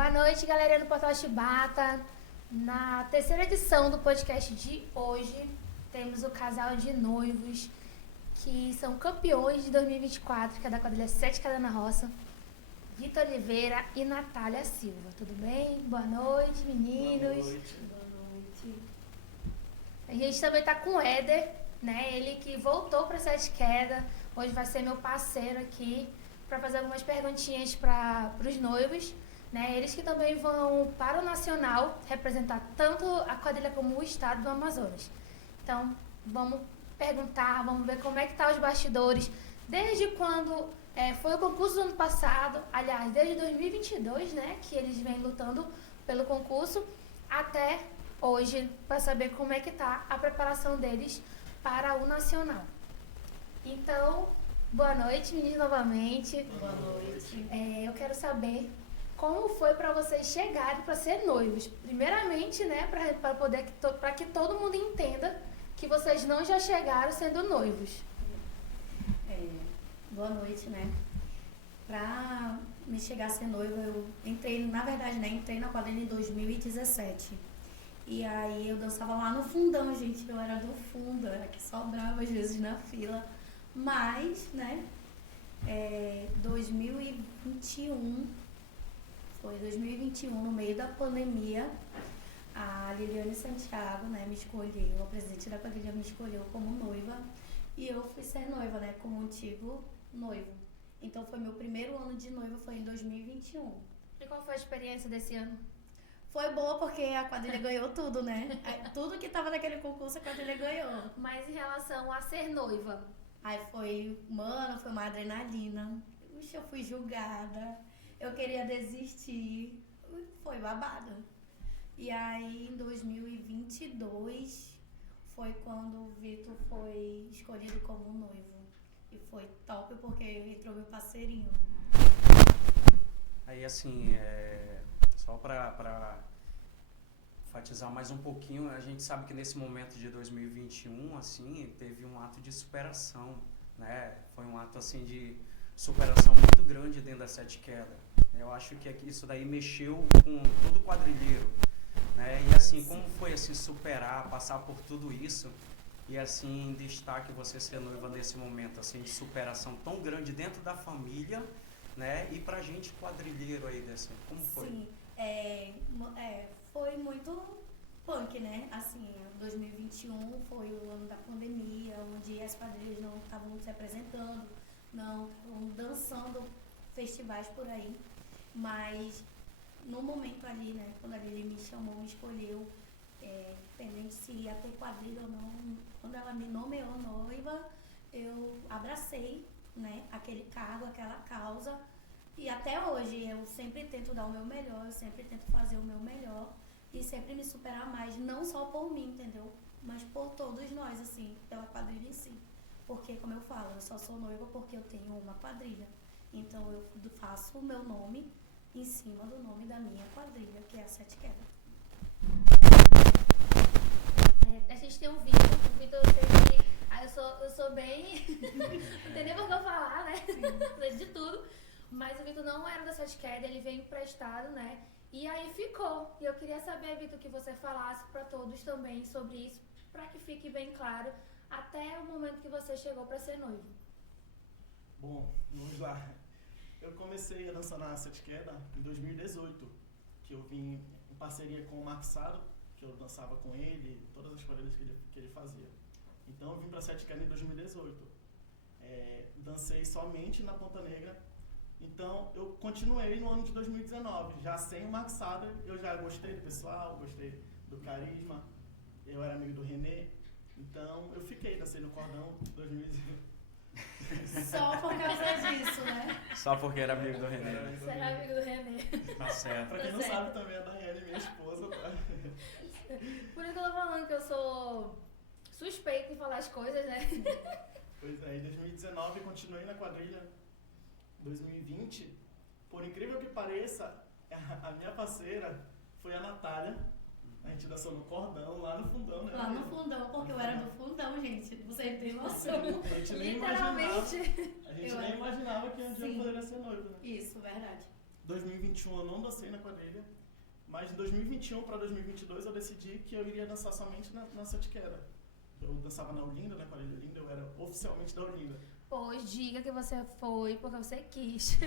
Boa noite, galera do Portal Chibata. Na terceira edição do podcast de hoje, temos o casal de noivos que são campeões de 2024, que é da quadrilha Sete Queda na Roça, Vitor Oliveira e Natália Silva. Tudo bem? Boa noite, meninos. Boa noite. A gente também tá com o Éder, né? Ele que voltou para Sete Queda. Hoje vai ser meu parceiro aqui para fazer algumas perguntinhas para os noivos, né? Eles que também vão para o Nacional representar tanto a quadrilha como o estado do Amazonas. Então, vamos perguntar, vamos ver como é que tá os bastidores. Desde quando foi o concurso do ano passado, aliás, desde 2022, né? Que eles vêm lutando pelo concurso, até hoje, para saber como é que tá a preparação deles para o Nacional. Então, boa noite, meninos, novamente. Boa noite. Eu quero saber como foi para vocês chegarem para ser noivos. Primeiramente, né, para que todo mundo entenda que vocês não já chegaram sendo noivos. Boa noite, né? Pra me chegar a ser noiva, eu entrei, na verdade, né, entrei na quadrilha em 2017. E aí eu dançava lá no fundão, gente, eu era do fundo, era que sobrava às vezes na fila. Mas, né, 2021, foi 2021, no meio da pandemia, a Liliane Santiago, né, me escolheu, a presidente da quadrilha me escolheu como noiva. E eu fui ser noiva, né, como antigo noivo. Então foi meu primeiro ano de noiva, foi em 2021. E qual foi a experiência desse ano? Foi boa porque a quadrilha ganhou tudo, né? Tudo que tava naquele concurso a quadrilha ganhou. Mas em relação a ser noiva? Aí foi uma adrenalina. Puxa, eu fui julgada. Eu queria desistir. Foi babado. E aí em 2022 foi quando o Vitor foi escolhido como noivo. E foi top porque entrou meu parceirinho. Aí assim, só para enfatizar mais um pouquinho, a gente sabe que nesse momento de 2021, assim, teve um ato de superação, né? Foi um ato assim de superação muito grande dentro da Sete Queda. Eu acho que isso daí mexeu com todo o quadrilheiro, né? E assim, como foi assim superar, passar por tudo isso? E assim, em destaque você ser noiva nesse momento assim de superação tão grande dentro da família, né? E pra gente quadrilheiro aí dessa, como foi? Sim, foi muito punk, né? Assim, 2021 foi o ano da pandemia, onde as quadrilhas não estavam se apresentando, não estavam dançando festivais por aí. Mas no momento ali, né? Quando a Lili me chamou, me escolheu, independente se ia ter quadrilha ou não, quando ela me nomeou noiva, eu abracei, né, aquele cargo, aquela causa. E até hoje eu sempre tento dar o meu melhor, eu sempre tento fazer o meu melhor e sempre me superar mais, não só por mim, entendeu? Mas por todos nós, assim, pela quadrilha em si. Porque, como eu falo, eu só sou noiva porque eu tenho uma quadrilha. Então eu faço o meu nome em cima do nome da minha quadrilha, que é a Sete Queda. A gente tem um Vitor sempre... eu sou bem... não tem nem por que eu falar, né? Sei de tudo. Mas o Vitor não era da Sete Queda, ele veio emprestado, né? E aí ficou. E eu queria saber, Vitor, que você falasse para todos também sobre isso, para que fique bem claro, até o momento que você chegou para ser noivo. Bom, vamos lá. Eu comecei a dançar na Sete Queda em 2018, que eu vim em parceria com o Marcos Sado, que eu dançava com ele, todas as quadrilhas que ele fazia. Então eu vim pra Sete Queda em 2018. Dancei somente na Ponta Negra. Então eu continuei no ano de 2019, já sem o Marcos Sado. Eu já gostei do pessoal, gostei do carisma, eu era amigo do Renê. Então eu fiquei, dancei no cordão 2019. Só por causa disso, né? Só porque era amigo do Renê. Você era amigo do Renê. Tá certo. Pra quem não sabe, também a Daiane, minha esposa, tá? Por isso que eu tô falando que eu sou suspeita em falar as coisas, né? Pois é, em 2019 continuei na quadrilha. 2020, por incrível que pareça, a minha parceira foi a Natália. A gente dançou no cordão, lá no fundão, né? Lá no fundão, porque eu era do fundão, gente. Vocês têm noção. A gente nem Literalmente. imaginava que um dia eu poderia ser noivo, né? Isso, verdade. 2021 eu não dancei na quadrilha, mas de 2021 para 2022 eu decidi que eu iria dançar somente na Sete Queda. Eu dançava na Olinda, na quadrilha Olinda, eu era oficialmente da Olinda. Pois diga que você foi porque você quis.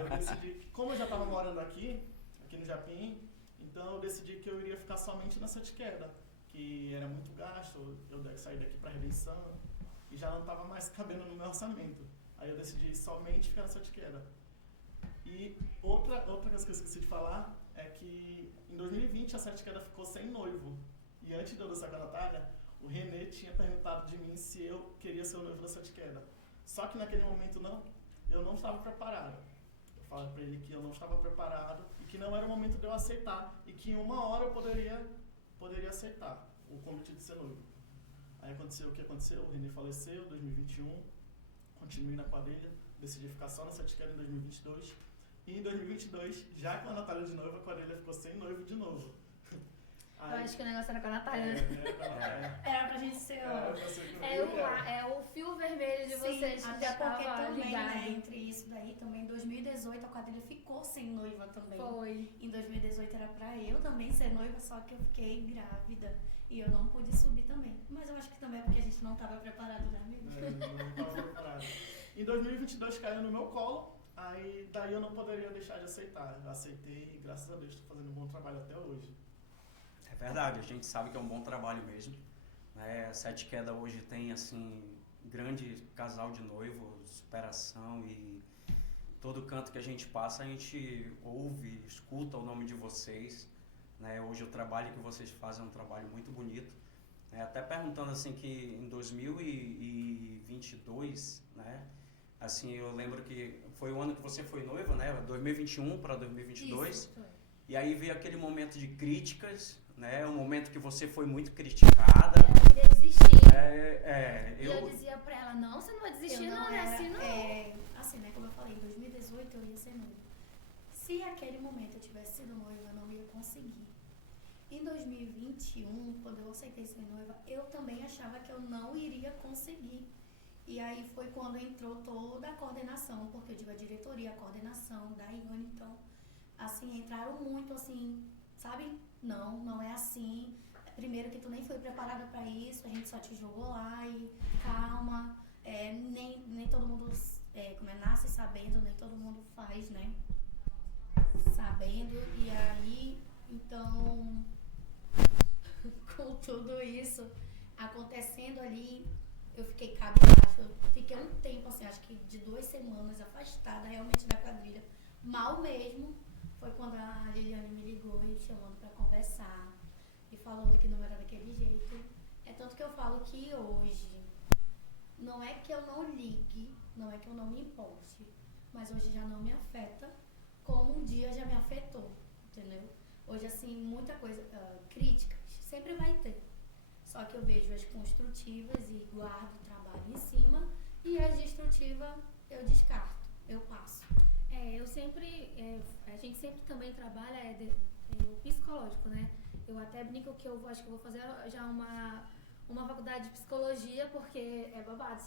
Eu decidi que, como eu já estava morando aqui no Japim, então eu decidi que eu iria ficar somente na Sete Queda, que era muito gasto, eu saí daqui para Redenção e já não estava mais cabendo no meu orçamento. Aí eu decidi somente ficar na Sete Queda. E outra coisa que eu esqueci de falar é que em 2020 a Sete Queda ficou sem noivo. E antes de eu dançar com a Natália, o Renê tinha perguntado de mim se eu queria ser o noivo da Sete Queda. Só que naquele momento eu não estava preparado. Eu falei pra ele que eu não estava preparado e que não era o momento de eu aceitar. E que em uma hora eu poderia aceitar o convite de ser noivo. Aí aconteceu o que aconteceu, o Renê faleceu em 2021, continuei na quadrilha, decidi ficar só na Sete Queda em 2022. E em 2022, já com a Natália de noiva, a quadrilha ficou sem noivo de novo. Aí, eu acho que o negócio era com a Natália, né? Era pra gente ser É o fio vermelho de vocês que até já porque estava também, ligado. né, entre isso daí, também em 2018 a quadrilha ficou sem noiva também. Foi. Em 2018 era pra eu também ser noiva, só que eu fiquei grávida e eu não pude subir também. Mas eu acho que também é porque a gente não estava preparado, né, amigo? Não estava preparado. Em 2022 caiu no meu colo, aí daí eu não poderia deixar de aceitar. Eu aceitei e graças a Deus estou fazendo um bom trabalho até hoje. É verdade, a gente sabe que é um bom trabalho mesmo. A Sete Queda hoje tem, assim, grande casal de noivos, superação e todo canto que a gente passa, a gente ouve, escuta o nome de vocês. Hoje o trabalho que vocês fazem é um trabalho muito bonito. Até perguntando, assim, que em 2022, assim, eu lembro que foi o ano que você foi noiva, 2021 para 2022. Isso, foi. E aí veio aquele momento de críticas, um momento que você foi muito criticada. Ela queria desistir. E eu dizia pra ela, não, você não vai desistir, não é assim, não. Assim, né, como eu falei, em 2018 eu ia ser noiva. Se aquele momento eu tivesse sido noiva, eu não ia conseguir. Em 2021, quando eu aceitei ser noiva, eu também achava que eu não iria conseguir. E aí foi quando entrou toda a coordenação, porque eu digo a diretoria, a coordenação da Ione, então, assim, entraram muito, assim, sabe? Não é assim. Primeiro que tu nem foi preparada pra isso, a gente só te jogou lá e calma. Nem todo mundo nasce sabendo, nem todo mundo faz, né? Sabendo. E aí, então, com tudo isso acontecendo ali, eu fiquei cabisbaixo. Eu fiquei um tempo, assim, acho que de 2 semanas afastada realmente da quadrilha. Mal mesmo. Foi quando a Liliane me ligou e chamando pra conversar e falando que não era daquele jeito. É tanto que eu falo que hoje não é que eu não ligue, não é que eu não me importe, mas hoje já não me afeta como um dia já me afetou, entendeu? Hoje, assim, muita coisa, críticas sempre vai ter. Só que eu vejo as construtivas e guardo o trabalho em cima e as destrutivas eu descarto, eu passo. A gente sempre também trabalha o psicológico, né? Eu até brinco que eu acho que eu vou fazer já uma faculdade de psicologia, porque é babado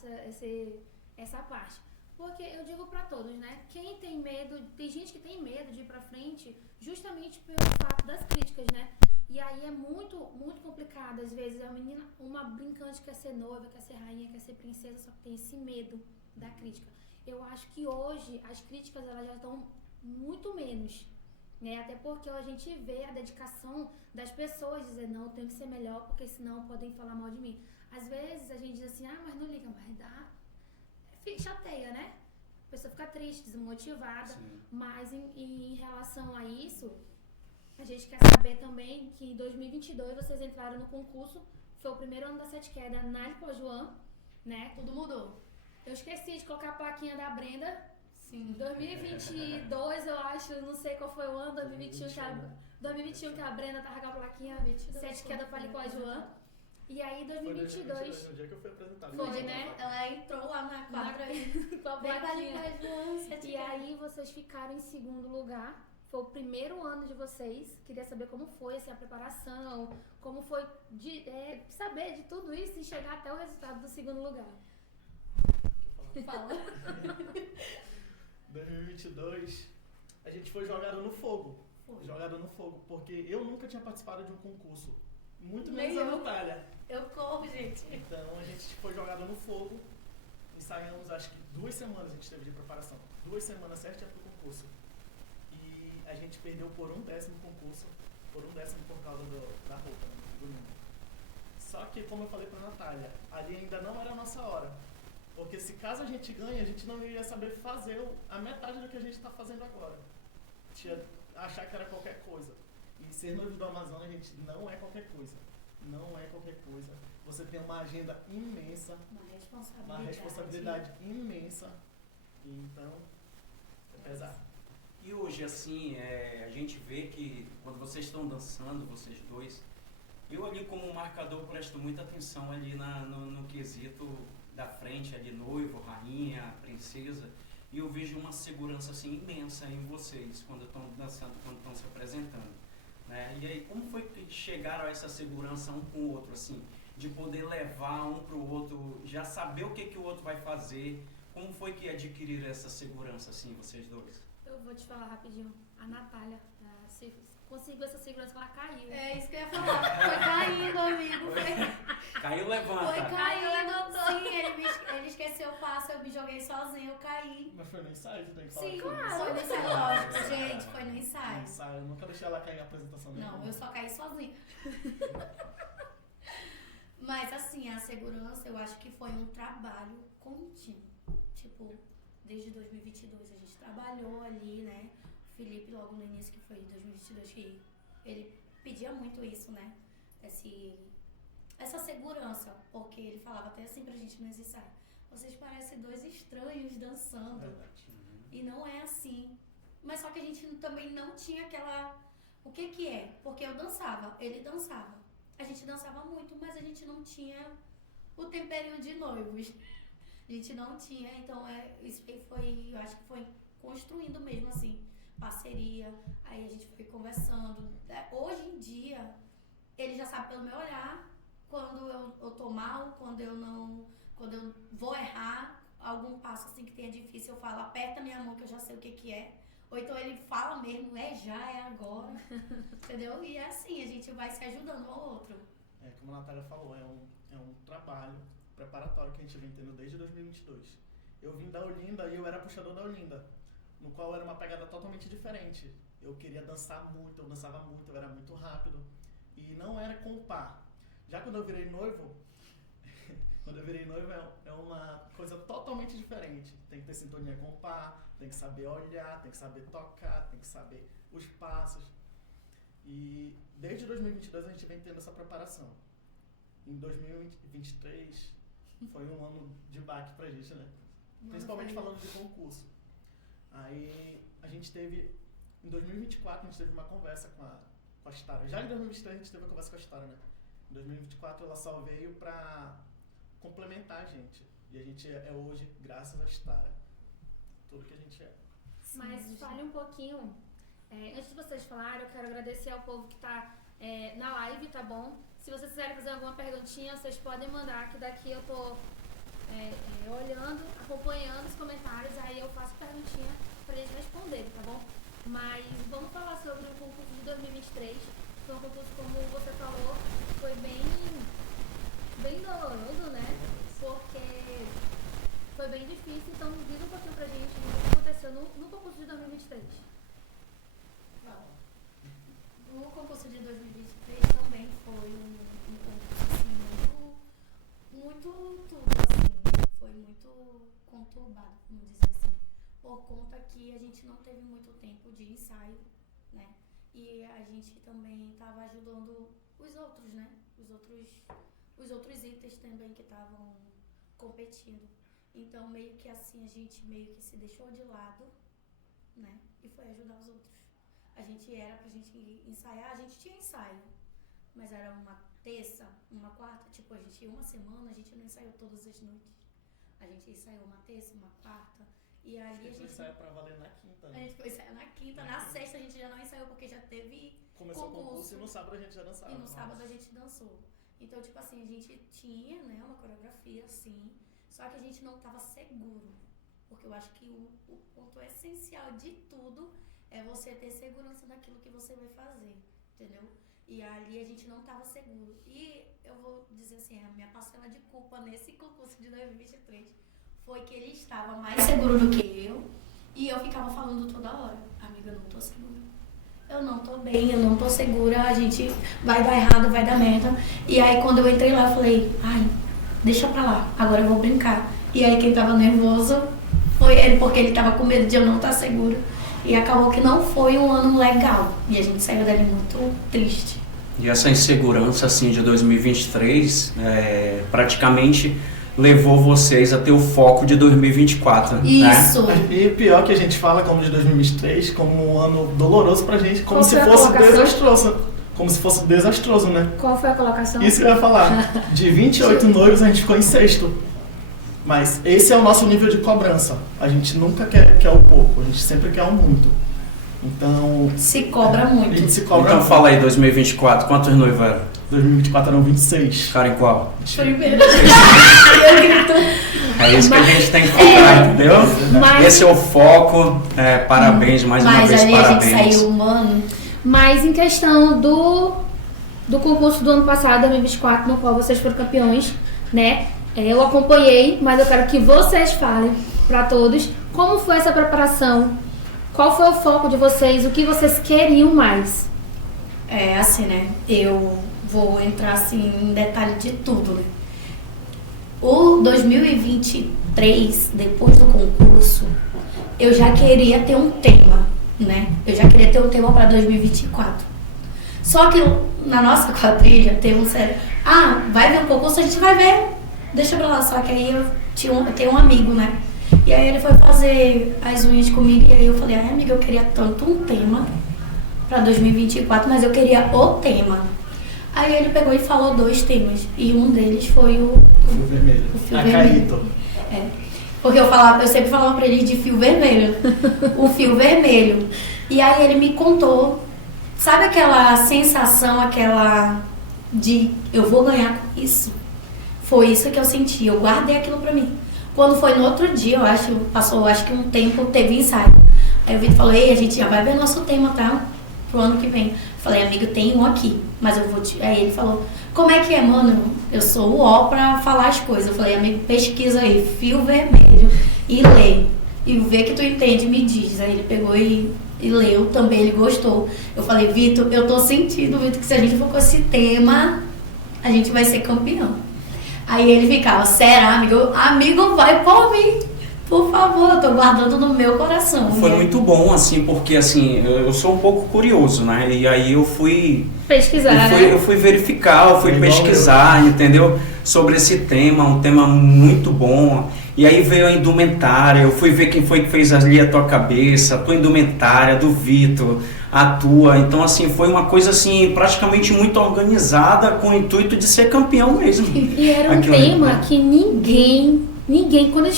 essa parte. Porque eu digo pra todos, né? Quem tem medo, tem gente que tem medo de ir pra frente justamente pelo fato das críticas, né? E aí é muito, muito complicado. Às vezes a menina, uma brincante quer ser noiva, quer ser rainha, quer ser princesa, só que tem esse medo da crítica. Eu acho que hoje as críticas elas já estão muito menos, né? Até porque a gente vê a dedicação das pessoas dizer, não, eu tenho que ser melhor porque senão podem falar mal de mim. Às vezes a gente diz assim, mas não liga, mas dá, chateia, né? A pessoa fica triste, desmotivada. Sim. Mas em relação a isso, a gente quer saber também que em 2022 vocês entraram no concurso, foi o primeiro ano da Sete Queda na Lipojuan, né? Tudo mudou. Eu esqueci de colocar a plaquinha da Brenda. Sim. 2022, eu acho, não sei qual foi o ano, 2021 que a Brenda tava com a plaquinha, 7 Queda pra Lipojuan. E aí, 2022... Foi no dia que eu fui apresentado. Foi, né? Ela entrou lá na quadra com a plaquinha. E aí, vocês ficaram em segundo lugar. Foi o primeiro ano de vocês. Queria saber como foi assim, a preparação, como foi saber de tudo isso e chegar até o resultado do segundo lugar. Fala. 2022 A gente foi jogado no fogo. Foi. Jogado no fogo, porque eu nunca tinha participado de um concurso. Muito Nem menos a eu. Natália. Eu corro, gente. Então a gente foi jogado no fogo. Ensaiamos, acho que 2 semanas a gente teve de preparação. 2 semanas certinho pro concurso. E a gente perdeu por 1/10 no concurso. Por 1/10 por causa da roupa, né, do número. Só que, como eu falei pra Natália, ali ainda não era a nossa hora. Porque se caso a gente ganhe, a gente não iria saber fazer a metade do que a gente está fazendo agora. Tinha achar que era qualquer coisa. E ser noivo do Amazonas, gente, não é qualquer coisa. Não é qualquer coisa. Você tem uma agenda imensa, uma responsabilidade imensa. E então, é pesado. E hoje, assim, a gente vê que quando vocês estão dançando, vocês dois, eu ali como marcador presto muita atenção ali no quesito da frente, ali noivo, rainha, princesa, e eu vejo uma segurança assim imensa em vocês quando estão dançando, quando estão se apresentando, né? E aí, como foi que chegaram a essa segurança um com o outro, assim, de poder levar um para o outro, já saber o que o outro vai fazer? Como foi que adquiriram essa segurança, assim, vocês dois? Eu vou te falar rapidinho. A Natália conseguiu essa segurança quando ela caiu. É isso que eu ia falar. Foi caindo, amigo. Caiu, levanta. Foi caindo. Sim, ele esqueceu o passo, eu me joguei sozinha, eu caí. Mas foi no ensaio, tu tem que falar. Sim, que claro. Foi no ensaio, lógico. Gente, foi no No ensaio. ensaio, eu nunca deixei ela cair na apresentação dela. Não, eu só caí sozinha. Mas assim, a segurança eu acho que foi um trabalho contínuo. Tipo, desde 2022 a gente trabalhou ali, né? O Felipe logo no início, que foi em 2022, que ele pedia muito isso, né? Essa segurança, porque ele falava até assim pra gente nos ensaios. Vocês parecem 2 estranhos dançando. Verdade. E não é assim. Mas só que a gente também não tinha aquela... O que é? Porque eu dançava, ele dançava. A gente dançava muito, mas a gente não tinha o temperinho de noivos. A gente não tinha, então isso aí foi, eu acho que foi construindo mesmo assim, parceria. Aí a gente foi conversando. Hoje em dia, ele já sabe pelo meu olhar quando eu tô mal, quando eu vou errar, algum passo assim que tenha difícil, eu falo, aperta minha mão que eu já sei o que é. Ou então ele fala mesmo, já, é agora. Entendeu? E é assim, a gente vai se ajudando um ao outro. Como a Natália falou, é um trabalho preparatório que a gente vem tendo desde 2022. Eu vim da Olinda e eu era puxador da Olinda, no qual era uma pegada totalmente diferente. Eu queria dançar muito, eu dançava muito, eu era muito rápido. E não era com par. Já quando eu virei noivo, é uma coisa totalmente diferente. Tem que ter sintonia com o par, tem que saber olhar, tem que saber tocar, tem que saber os passos. E desde 2022 a gente vem tendo essa preparação. Em 2023 foi um ano de baque pra gente, né? Principalmente falando de concurso. Aí a gente teve, em 2024 a gente teve uma conversa com a Stara. Já em 2023 a gente teve uma conversa com a Stara, né? Em 2024 ela só veio pra complementar a gente. E a gente é hoje graças a Stara. Tudo que a gente é. Mas fale um pouquinho, antes de vocês falarem, eu quero agradecer ao povo que tá na live, tá bom? Se vocês quiserem fazer alguma perguntinha, vocês podem mandar, que daqui eu tô olhando, acompanhando os comentários, aí eu faço perguntinha pra eles responderem, tá bom? Mas vamos falar sobre o concurso de 2023. Foi um concurso, como você falou, foi bem doloroso, né? Porque foi bem difícil, então diz um pouquinho pra gente o que aconteceu no concurso de 2023. O concurso de 2023 também foi um concurso assim, muito tudo assim, foi muito conturbado, vamos dizer assim, por conta que a gente não teve muito tempo de ensaio, né? E a gente também estava ajudando os outros, né? Os outros itens também que estavam competindo. Então meio que assim a gente meio que se deixou de lado, né? E foi ajudar os outros. A gente era pra gente ensaiar, a gente tinha ensaio, mas era uma terça, uma quarta, tipo, a gente ia uma semana, a gente não ensaiou todas as noites. A gente ensaiou uma terça, uma quarta, e ali a gente... ensaia pra valer na quinta, né? A gente foi ensaiar na quinta, na sexta a gente já não ensaiou porque já teve Começou concurso. o concurso e no sábado a gente já dançava. E no sábado a gente dançou. Então, tipo assim, a gente tinha, né, uma coreografia, sim, só que a gente não tava seguro. Porque eu acho que o ponto essencial de tudo é você ter segurança naquilo que você vai fazer, entendeu? E ali a gente não estava seguro. E eu vou dizer assim, a minha parcela de culpa nesse concurso de 2023 foi que ele estava mais seguro do que eu e eu ficava falando toda hora, amiga, eu não tô segura. Eu não tô bem, eu não tô segura, a gente vai dar errado, vai dar merda. E aí quando eu entrei lá, eu falei, ai, deixa pra lá, agora eu vou brincar. E aí quem tava nervoso foi ele, porque ele tava com medo de eu não estar segura. E acabou que não foi um ano legal. E a gente saiu dali muito triste. E essa insegurança, assim, de 2023, praticamente levou vocês a ter o foco de 2024, Isso. né? E pior que a gente fala como de 2023 como um ano doloroso pra gente, como Qual se foi a fosse colocação? desastroso. Como se fosse desastroso, né? Qual foi a colocação? Isso que eu ia falar. De 28 noivos, a gente ficou em sexto. Mas esse é o nosso nível de cobrança. A gente nunca quer o pouco, a gente sempre quer o muito. Então, Se cobra a muito. gente se cobra Então muito. fala aí, 2024, quantos noivos eram? 2024 eram 26. Ficaram em qual? Primeiro. Eu grito. É isso que a gente tem que focar, entendeu? Mas- Esse é o foco, parabéns, mais uma Mas vez, ali a gente parabéns. saiu humano. Mas em questão do concurso do ano passado, 2024, no qual vocês foram campeões, né? Eu acompanhei, mas eu quero que vocês falem para todos como foi essa preparação, qual foi o foco de vocês, o que vocês queriam mais. É assim, né? Eu vou entrar assim em detalhe de tudo, né? O 2023, depois do concurso, eu já queria ter um tema, né? Eu já queria ter um tema para 2024. Só que na nossa quadrilha tem um sério. Ah, vai ver o concurso, a gente vai ver. Deixa pra lá. Só que aí eu tenho um amigo, né? E aí ele foi fazer as unhas comigo e aí eu falei, ai amiga, eu queria tanto um tema pra 2024, mas eu queria o tema. Aí ele pegou e falou 2 temas. E um deles foi o Fio vermelho. o fio Acaíto. É. Porque eu sempre falava pra ele de fio vermelho. O fio vermelho. E aí ele me contou. Sabe aquela sensação, aquela de eu vou ganhar com isso? Foi isso que eu senti. Eu guardei aquilo pra mim. Quando foi no outro dia, eu acho, passou acho que um tempo, teve ensaio. Aí o Vitor falou, ei, a gente já vai ver nosso tema, tá? Pro ano que vem. Eu falei, amigo, tem um aqui, mas eu vou te... Aí ele falou, como é que é, mano? Eu sou o ó pra falar as coisas. Eu falei, amigo, pesquisa aí, fio vermelho, e lê. E vê que tu entende, me diz. Aí ele pegou e leu também, ele gostou. Eu falei, Vitor, eu tô sentindo, Vitor, que se a gente for com esse tema, a gente vai ser campeão. Aí ele ficava, será, amigo? Amigo, vai por mim. Por favor, eu tô guardando no meu coração. Foi E aí- muito bom, assim, porque assim, eu sou um pouco curioso, né? E aí eu fui Pesquisar, eu né? fui verificar, eu fui Igual pesquisar, entendeu? Sobre esse tema, um tema muito bom. E aí veio a indumentária, eu fui ver quem foi que fez ali a tua cabeça, a tua indumentária, do Vitor, a tua. Então, assim, foi uma coisa, assim, praticamente muito organizada com o intuito de ser campeão mesmo. E era um Aquilo ali, tema né? que ninguém, quando a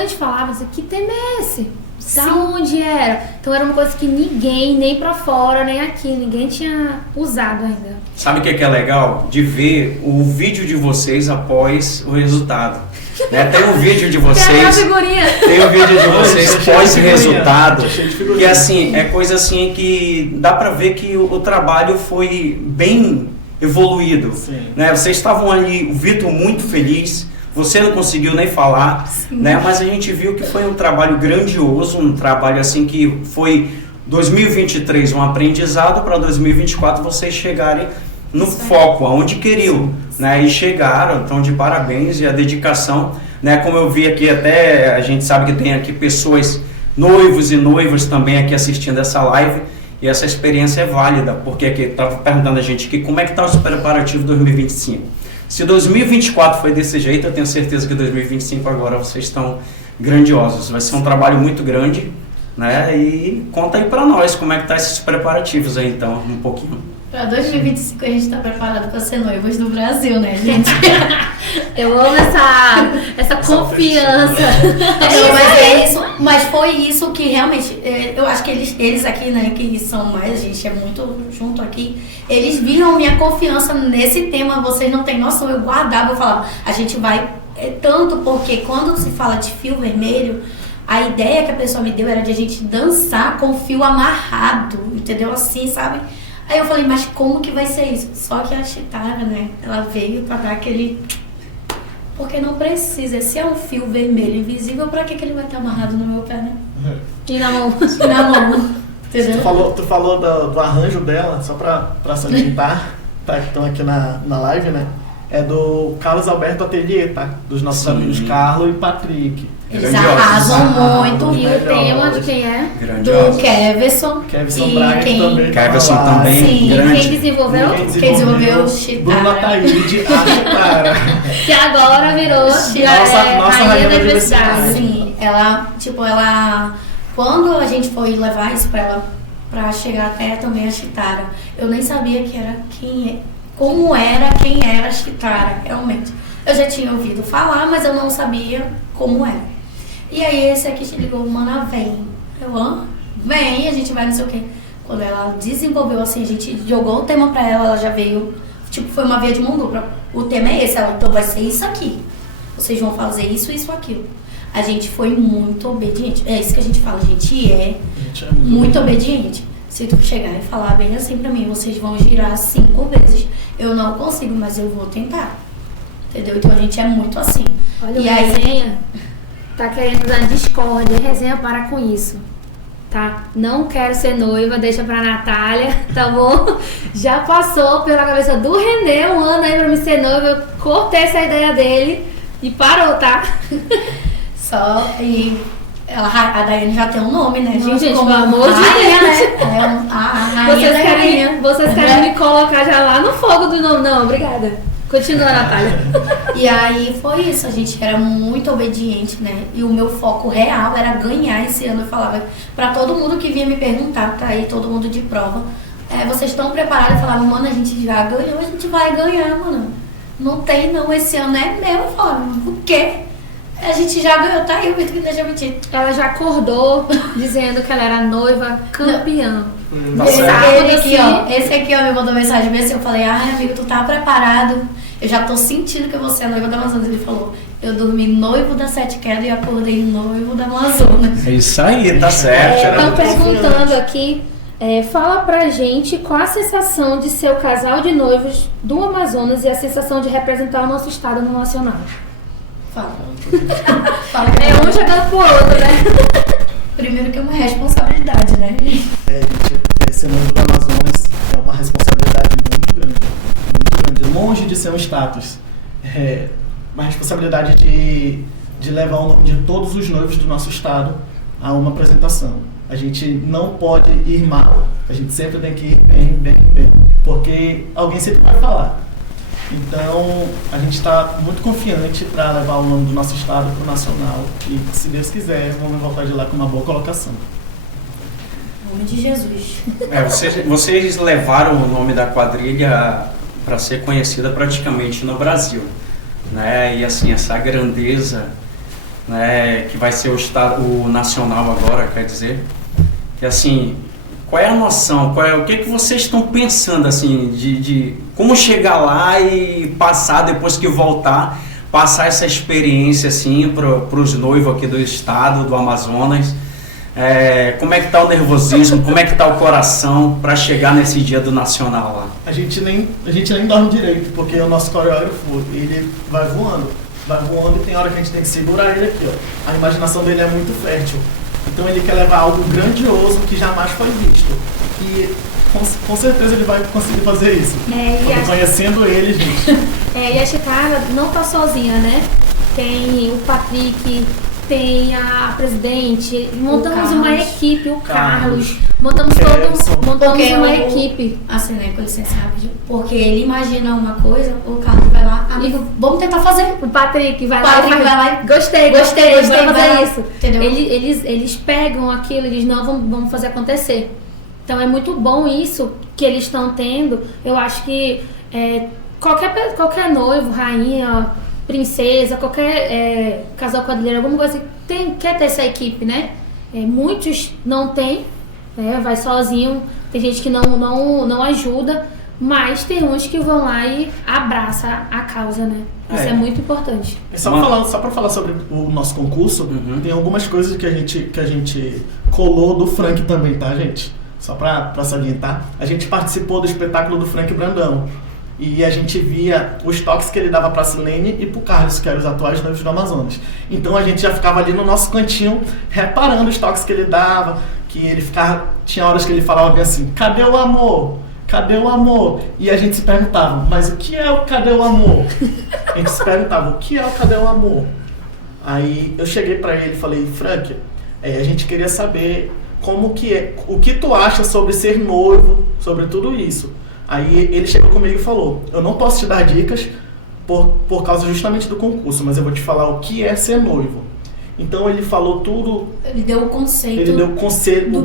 gente falava, dizia, que tema é esse? Da Sim. onde era? Então era uma coisa que ninguém, nem pra fora, nem aqui, ninguém tinha usado ainda. Sabe o que é legal? De ver o vídeo de vocês após o resultado. Né? Tem um vídeo de Tem a vocês, figurinha. tem um vídeo de vocês Cheio de pós-resultado. figurinha, cheio de E figurinha. assim, é coisa assim que dá pra ver que o trabalho foi bem evoluído. Sim. Né? Vocês estavam ali, o Vitor muito feliz, você não conseguiu nem falar, né? Mas a gente viu que foi um trabalho grandioso, um trabalho assim que foi 2023 um aprendizado para 2024 vocês chegarem no foco, aonde queriam, né? E chegaram, então de parabéns e a dedicação, né? Como eu vi aqui até, a gente sabe que tem aqui pessoas, noivos e noivas também aqui assistindo essa live, e essa experiência é válida, porque aqui estava perguntando a gente aqui como é que está o preparativo 2025. Se 2024 foi desse jeito, eu tenho certeza que 2025 agora vocês estão grandiosos. Vai ser um trabalho muito grande, né? E conta aí pra nós como é que tá esses preparativos aí então, um pouquinho. Pra 2025 a gente tá preparado pra ser noivos do Brasil, né, gente? Eu amo essa confiança. Não, mas é isso, mas foi isso que realmente, eu acho que eles aqui, né, que são mais, a gente é muito junto aqui, eles viram minha confiança nesse tema, vocês não têm noção, eu guardava, eu falava, a gente vai, tanto porque quando se fala de fio vermelho, A ideia que a pessoa me deu era de a gente dançar com o fio amarrado, entendeu? Assim, sabe? Aí eu falei, mas como que vai ser isso? Só que a Chitara, né, ela veio pra dar aquele... Porque não precisa, se é um fio vermelho invisível, pra que ele vai estar amarrado no meu pé, né? E na mão. E na mão, entendeu? Tu falou do arranjo dela, só pra salientar, tá, que estão aqui na live, né? É do Carlos Alberto Atelier, tá? Dos nossos amigos Carlos e Patrick. Eles arrasam muito. E o tema de quem é? Do Keverson. Keverson Braga também. Keverson tá lá. também. Sim, Grande. Quem desenvolveu? Quem desenvolveu o Chitara. Bruna Taíde, a Chitara. Que agora virou Nossa rainha da diversidade. diversidade. Sim, ela... Quando a gente foi levar isso pra ela, pra chegar até também a Chitara, eu nem sabia quem era a Chitara, realmente. Eu já tinha ouvido falar, mas eu não sabia como era. E aí esse aqui ligou, mana, vem. Eu, vem, a gente vai, não sei o quê. Quando ela desenvolveu assim, a gente jogou o tema pra ela, ela já veio, tipo, foi uma via de mão dupla. O tema é esse, ela, então vai ser isso aqui. Vocês vão fazer isso, isso, aquilo. A gente foi muito obediente. É isso que a gente fala, a gente é muito obediente. Se tu chegar e falar bem assim pra mim, vocês vão girar 5 vezes. Eu não consigo, mas eu vou tentar. Entendeu? Então a gente é muito assim. Olha, e o aí, Resenha tá querendo dar discórdia. Resenha, para com isso. Tá? Não quero ser noiva, deixa pra Natália, tá bom? Já passou pela cabeça do Renê um ano aí pra me ser noiva. Eu cortei essa ideia dele e parou, tá? A Daiane já tem um nome, né? Gente, como pelo amor de rainha, Deus. né? A rainha da rainha. Vocês querem me colocar já lá no fogo do nome? Não, obrigada. Continua, Natália. E aí foi isso, a gente era muito obediente, né? E o meu foco real era ganhar esse ano. Eu falava pra todo mundo que vinha me perguntar, tá aí todo mundo de prova, vocês estão preparados? Eu falava, mano, a gente já ganhou, a gente vai ganhar, mano. Não tem não, esse ano é meu. Eu falava, o quê? A gente já ganhou, tá aí o Vitor que deixa mentir. Ela já acordou dizendo que ela era noiva campeã. Esse aqui, ó, me mandou mensagem bem assim, eu falei, amigo, tu tá preparado? Eu já tô sentindo que você é noiva da Amazonas. Ele falou, eu dormi noivo da Sete Quedas e acordei noivo da Amazonas. É isso aí, tá certo. Estão perguntando aqui, fala pra gente qual a sensação de ser o casal de noivos do Amazonas e a sensação de representar o nosso estado no nacional. Fala. Um jogando pro outro, né? Primeiro que é uma responsabilidade, né? Ser noivo do Amazonas é uma responsabilidade muito grande, longe de ser um status. É uma responsabilidade de levar o nome de todos os noivos do nosso estado a uma apresentação. A gente não pode ir mal, a gente sempre tem que ir bem, porque alguém sempre vai falar. Então, a gente está muito confiante para levar o nome do nosso estado para o nacional e, se Deus quiser, vamos voltar de lá com uma boa colocação. Em nome de Jesus. Vocês levaram o nome da quadrilha para ser conhecida praticamente no Brasil, né? E assim, essa grandeza, né, que vai ser o nacional agora, quer dizer, e assim, qual é a noção, o que é que vocês estão pensando assim de como chegar lá e passar, depois que voltar, passar essa experiência assim para os noivos aqui do estado, do Amazonas? Como é que tá o nervosismo, como é que tá o coração para chegar nesse dia do nacional lá? A gente nem dorme direito, porque o nosso coreógrafo, ele vai voando e tem hora que a gente tem que segurar ele aqui, ó. A imaginação dele é muito fértil, então ele quer levar algo grandioso que jamais foi visto, e com certeza ele vai conseguir fazer isso. Conhecendo ele, gente. E a Chitara não tá sozinha, né? Tem o Patrick, tem a presidente, montamos uma equipe, o Carlos, montamos uma equipe. Assim, né, com licença rápido, porque ele imagina uma coisa, o Carlos vai lá, amigo, vamos tentar fazer. O Patrick vai lá e gostei, vamos fazer isso. Entendeu? Eles pegam aquilo e dizem, não, vamos fazer acontecer. Então é muito bom isso que eles estão tendo. Eu acho que qualquer noivo, rainha, princesa, qualquer casal quadrilheiro, alguma coisa, quer ter essa equipe, né? Muitos não tem, vai sozinho, tem gente que não ajuda, Mas tem uns que vão lá e abraçam a causa, né? Isso é muito importante. Só pra falar sobre o nosso concurso, tem algumas coisas que a gente colou do Frank também, tá, gente? Só pra salientar. A gente participou do espetáculo do Frank Brandão. E a gente via os toques que ele dava pra Silene e pro Carlos, que eram os atuais noivos do Amazonas. Então a gente já ficava ali no nosso cantinho, reparando os toques que ele dava, que ele ficava... Tinha horas que ele falava bem assim, cadê o amor? Cadê o amor? E a gente se perguntava, mas o que é o cadê o amor? A gente se perguntava, o que é o cadê o amor? Aí eu cheguei pra ele e falei, Frank, a gente queria saber como que é, o que tu acha sobre ser noivo, sobre tudo isso. Aí ele chegou comigo e falou, eu não posso te dar dicas por causa justamente do concurso, mas eu vou te falar o que é ser noivo. Então ele falou tudo. Ele deu o conceito. Ele deu o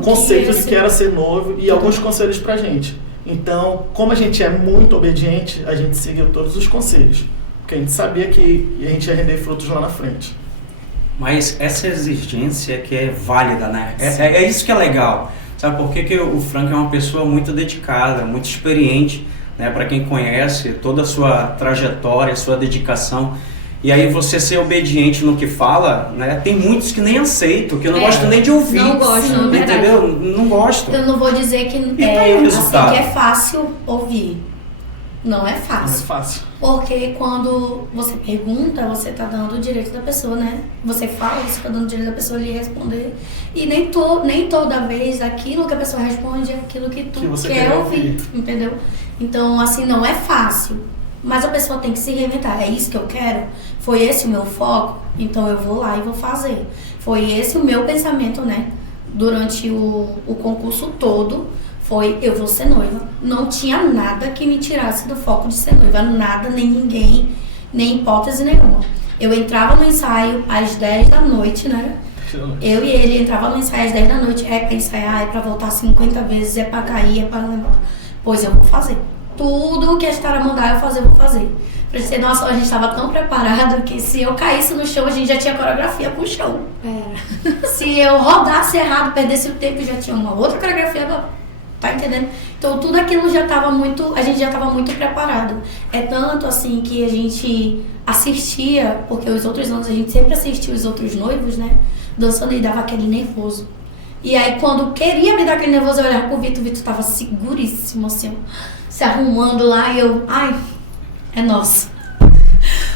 conceito de que era ser noivo e alguns conselhos pra gente. Então, como a gente é muito obediente, a gente seguiu todos os conselhos. Porque a gente sabia que a gente ia render frutos lá na frente. Mas essa exigência que é válida, né? É isso que é legal. Sabe por que o Frank é uma pessoa muito dedicada, muito experiente, né? Para quem conhece toda a sua trajetória, a sua dedicação. E aí você ser obediente no que fala, né? Tem muitos que nem aceitam, que não gostam nem de ouvir. Não gostam, entendeu? Não gostam. Eu não vou dizer que tá aí o resultado. Assim, que é fácil ouvir. Não é fácil. Não é fácil. Porque quando você pergunta, você tá dando o direito da pessoa, né? Você fala, você tá dando o direito da pessoa lhe responder. E nem toda vez aquilo que a pessoa responde é aquilo que tu quer ouvir, entendeu? Então, assim, não é fácil. Mas a pessoa tem que se reinventar. É isso que eu quero? Foi esse o meu foco? Então eu vou lá e vou fazer. Foi esse o meu pensamento, né? Durante o concurso todo, foi eu vou ser noiva. Não tinha nada que me tirasse do foco de ser noiva. Nada, nem ninguém, nem hipótese nenhuma. Eu entrava no ensaio às 10 da noite, né? Eu e ele entrava no ensaio às 10 da noite. É pra ensaiar, é pra voltar 50 vezes, é pra cair, é pra levantar. Pois eu vou fazer. Tudo que a Estara mandar eu vou fazer. Pra você ter noção, a gente estava tão preparado que se eu caísse no chão, a gente já tinha coreografia pro chão. Se eu rodasse errado, perdesse o tempo, já tinha uma outra coreografia. Tá entendendo? Então tudo aquilo já estava muito, a gente já estava muito preparado. É tanto assim que a gente assistia, porque os outros anos a gente sempre assistia os outros noivos, né? Dançando e dava aquele nervoso. E aí quando queria me dar aquele nervoso, eu olhava pro Vitor, o Vitor estava seguríssimo, assim, se arrumando lá e eu, ai, é nosso.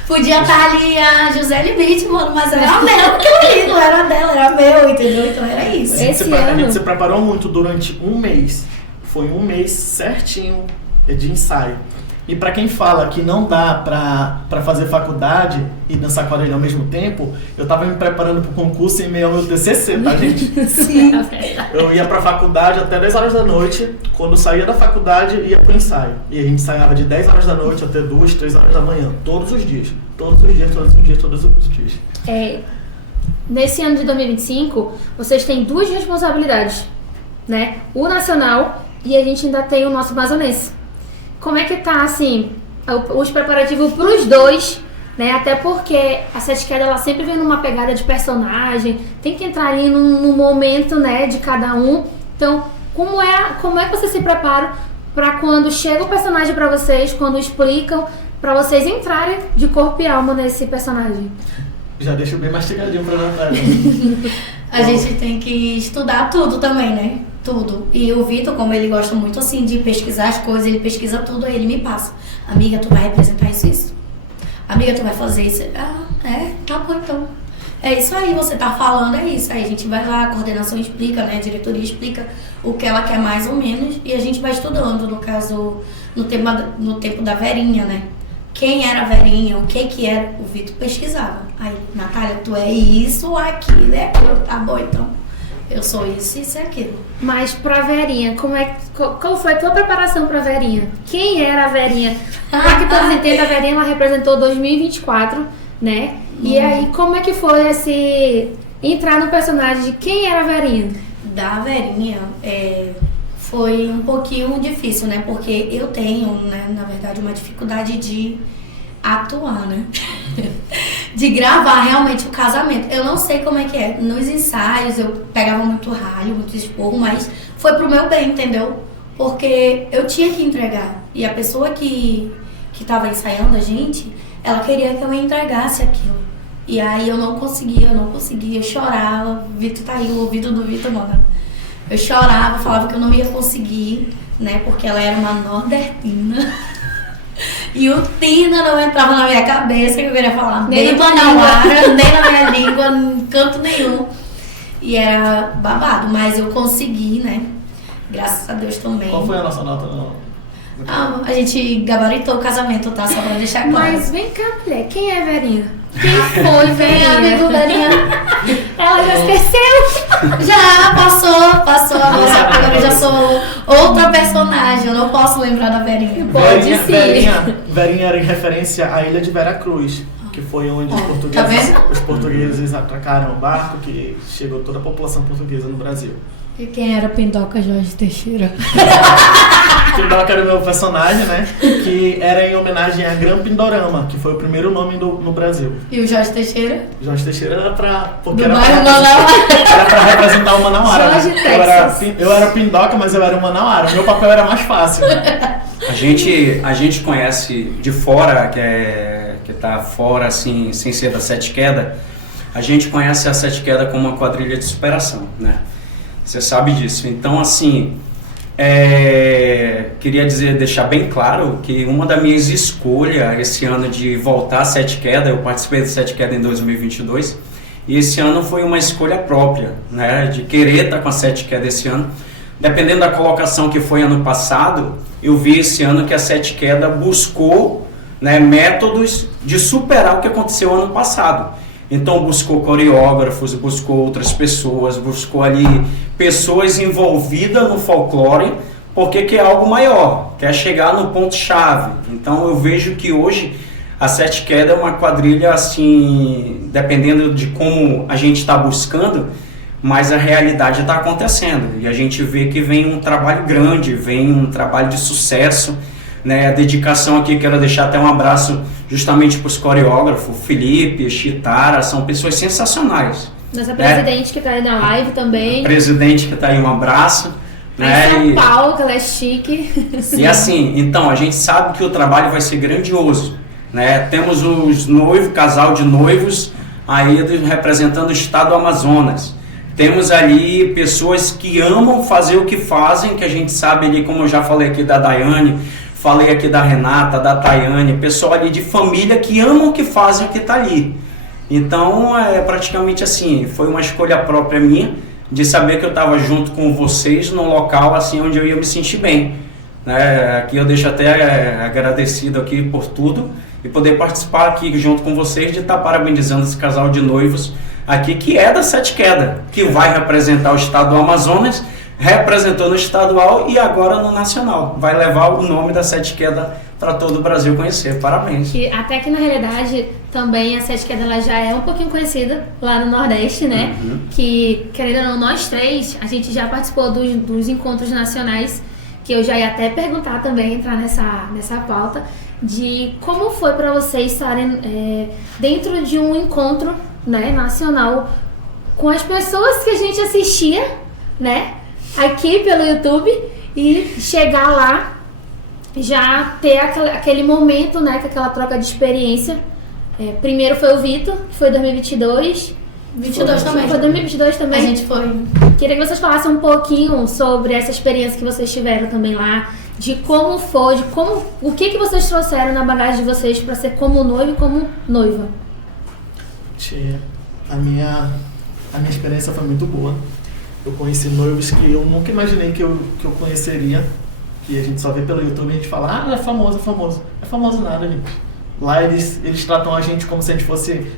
Podia estar ali a Gisele Witt, mano, mas era meu que eu li, não era dela, era meu, entendeu? Então era isso. A gente se preparou muito durante um mês. Foi um mês certinho de ensaio. E pra quem fala que não dá pra fazer faculdade e dançar quadrilha ao mesmo tempo, eu tava me preparando pro concurso em meio ao meu TCC, tá, gente? Sim. Eu ia pra faculdade até 10 horas da noite. Quando saía da faculdade, ia pro ensaio. E a gente ensaiava de 10 horas da noite até 2, 3 horas da manhã. Todos os dias. Todos os dias, todos os dias, todos os dias. Nesse ano de 2025, vocês têm duas responsabilidades, né? O nacional e a gente ainda tem o nosso amazonense. Como é que tá, assim, os preparativos pros dois, né? Até porque a Sete Quedas, ela sempre vem numa pegada de personagem, tem que entrar ali no momento, né, de cada um. Então, como é que vocês se preparam pra quando chega o personagem pra vocês, quando explicam, pra vocês entrarem de corpo e alma nesse personagem? Já deixo bem mastigadinho pra Natália. A gente tem que estudar tudo também, né? Tudo. E o Vitor, como ele gosta muito assim de pesquisar as coisas, ele pesquisa tudo, aí ele me passa. Amiga, tu vai representar isso. Amiga, tu vai fazer isso. Tá bom então. É isso aí, você tá falando, é isso. Aí a gente vai lá, a coordenação explica, né? A diretoria explica o que ela quer mais ou menos e a gente vai estudando, no caso, no tempo da Verinha, né? Quem era a Verinha, o que era, o Vitor pesquisava. Aí, Natália, tu é isso, aquilo, é aquilo. Tá bom então. Eu sou isso e aquilo. Mas pra Verinha, qual foi a tua preparação pra Verinha? Quem era a Verinha? Para que todos entendam, a Verinha ela representou 2024, né? E aí, como é que foi esse entrar no personagem de quem era a Verinha? Da Verinha, foi um pouquinho difícil, né? Porque eu tenho, né, na verdade, uma dificuldade de atuar, né? De gravar realmente o casamento. Eu não sei como é que é. Nos ensaios eu pegava muito ralho, muito esporro, mas foi pro meu bem, entendeu? Porque eu tinha que entregar. E a pessoa que tava ensaiando a gente, ela queria que eu entregasse aquilo. E aí eu não conseguia, eu chorava. O Vitor tá aí, o ouvido do Vitor, mano. Eu chorava, falava que eu não ia conseguir, né? Porque ela era uma nordestina. E o Tina não entrava na minha cabeça, que eu queria falar nem manauara, nem na minha língua, em canto nenhum. E era babado, mas eu consegui, né? Graças a Deus também. Qual foi a nossa nota? A gente gabaritou o casamento, tá? Só pra deixar claro. Mas vem cá, mulher, quem é Verinha? Quem foi Verinha? Amigo Verinha. Ela já esqueceu? Já passou. Agora eu já sou outra personagem, eu não posso lembrar da Verinha. Pode sim. Verinha era em referência à ilha de Veracruz, que foi onde os portugueses atracaram o barco, que chegou toda a população portuguesa no Brasil. E quem era Pindoca Jorge Teixeira? Pindoca era o meu personagem, né? Que era em homenagem a Gran Pindorama, que foi o primeiro nome no Brasil. E o Jorge Teixeira? Jorge Teixeira era pra... Porque era pra representar o Manauara. Jorge Texas. Eu era Pindoca, mas eu era o Manauara. O meu papel era mais fácil. A gente conhece de fora, que tá fora, assim, sem ser da Sete Queda, a gente conhece a Sete Queda como uma quadrilha de superação, né? Você sabe disso. Então, assim, queria deixar bem claro que uma das minhas escolhas esse ano de voltar a Sete Queda, eu participei do Sete Queda em 2022, e esse ano foi uma escolha própria, né? De querer estar com a Sete Queda esse ano. Dependendo da colocação que foi ano passado, eu vi esse ano que a Sete Queda buscou, né, métodos de superar o que aconteceu ano passado. Então buscou coreógrafos, buscou outras pessoas, buscou ali pessoas envolvidas no folclore, porque quer algo maior, quer chegar no ponto-chave. Então eu vejo que hoje a Sete Queda é uma quadrilha assim, dependendo de como a gente está buscando, mas a realidade está acontecendo. E a gente vê que vem um trabalho grande, vem um trabalho de sucesso, né? A dedicação aqui, quero deixar até um abraço justamente para os coreógrafos, Felipe, Chitara, são pessoas sensacionais. Nossa presidente que está aí na live também. Presidente que está aí, um abraço. Né? São Paulo, que ela é chique. E assim, então, a gente sabe que o trabalho vai ser grandioso, né? Temos os noivos, casal de noivos aí representando o estado do Amazonas. Temos ali pessoas que amam fazer o que fazem, que a gente sabe ali, como eu já falei aqui da Daiane, falei aqui da Renata, da Tayane, pessoal ali de família que amam o que fazem, o que está ali. Então, é praticamente assim, foi uma escolha própria minha, de saber que eu estava junto com vocês num local assim onde eu ia me sentir bem. Né? Aqui eu deixo até agradecido aqui por tudo e poder participar aqui junto com vocês, de estar parabenizando esse casal de noivos aqui, que é da Sete Queda, que vai representar o estado do Amazonas, representou no estadual e agora no nacional. Vai levar o nome da Sete Queda para todo o Brasil conhecer. Parabéns. Até que na realidade também a Sete Queda ela já é um pouquinho conhecida lá no Nordeste, né? Uhum. Que, querendo ou não, nós três, a gente já participou dos encontros nacionais, que eu já ia até perguntar também, entrar nessa pauta, de como foi para vocês estarem dentro de um encontro, né, nacional, com as pessoas que a gente assistia, né, aqui pelo YouTube, e chegar lá, já ter aquele momento, né, com aquela troca de experiência. Primeiro foi o Vitor, que foi 2022. 22 também. Foi 2022 também. A gente foi. Queria que vocês falassem um pouquinho sobre essa experiência que vocês tiveram também lá, de como foi, o que vocês trouxeram na bagagem de vocês para ser como noivo e como noiva. A minha experiência foi muito boa. Eu conheci noivos que eu nunca imaginei que eu conheceria, que a gente só vê pelo YouTube e a gente fala, é famoso. É famoso nada, gente. Lá eles tratam a gente como se a gente fosse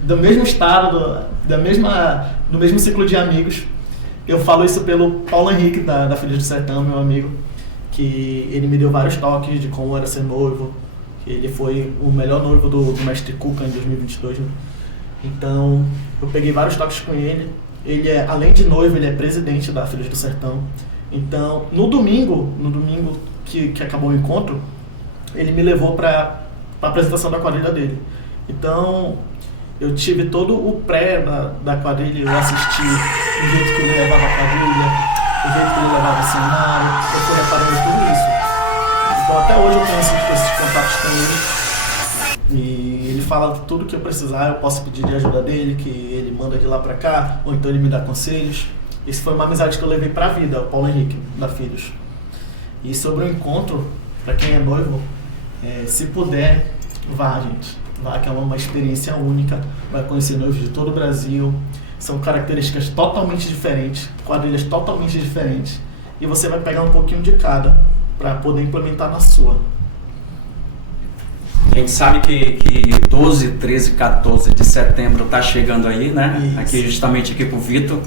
do mesmo estado, do mesmo ciclo de amigos. Eu falo isso pelo Paulo Henrique, da Filhas do Sertão, meu amigo, que ele me deu vários toques de como era ser noivo. Ele foi o melhor noivo do Mestre Cuca em 2022, né? Então, eu peguei vários toques com ele. Ele além de noivo, ele é presidente da Filhas do Sertão. Então, no domingo que acabou o encontro, ele me levou para a apresentação da quadrilha dele. Então, eu tive todo o pré da quadrilha, eu assisti o jeito que ele levava a quadrilha, o jeito que ele levava o cenário, eu fui reparando tudo isso. Então até hoje eu tenho esses contatos com ele. E ele fala tudo que eu precisar, eu posso pedir de ajuda dele, que ele manda de lá pra cá, ou então ele me dá conselhos. Isso foi uma amizade que eu levei pra vida, o Paulo Henrique, da Filhos. E sobre o encontro, pra quem é noivo, se puder, vá, gente. Vá, que é uma experiência única, vai conhecer noivos de todo o Brasil. São características totalmente diferentes, quadrilhas totalmente diferentes. E você vai pegar um pouquinho de cada para poder implementar na sua. A gente sabe que 12, 13, 14 de setembro está chegando aí, né? Isso. Aqui, justamente aqui pro Vitor.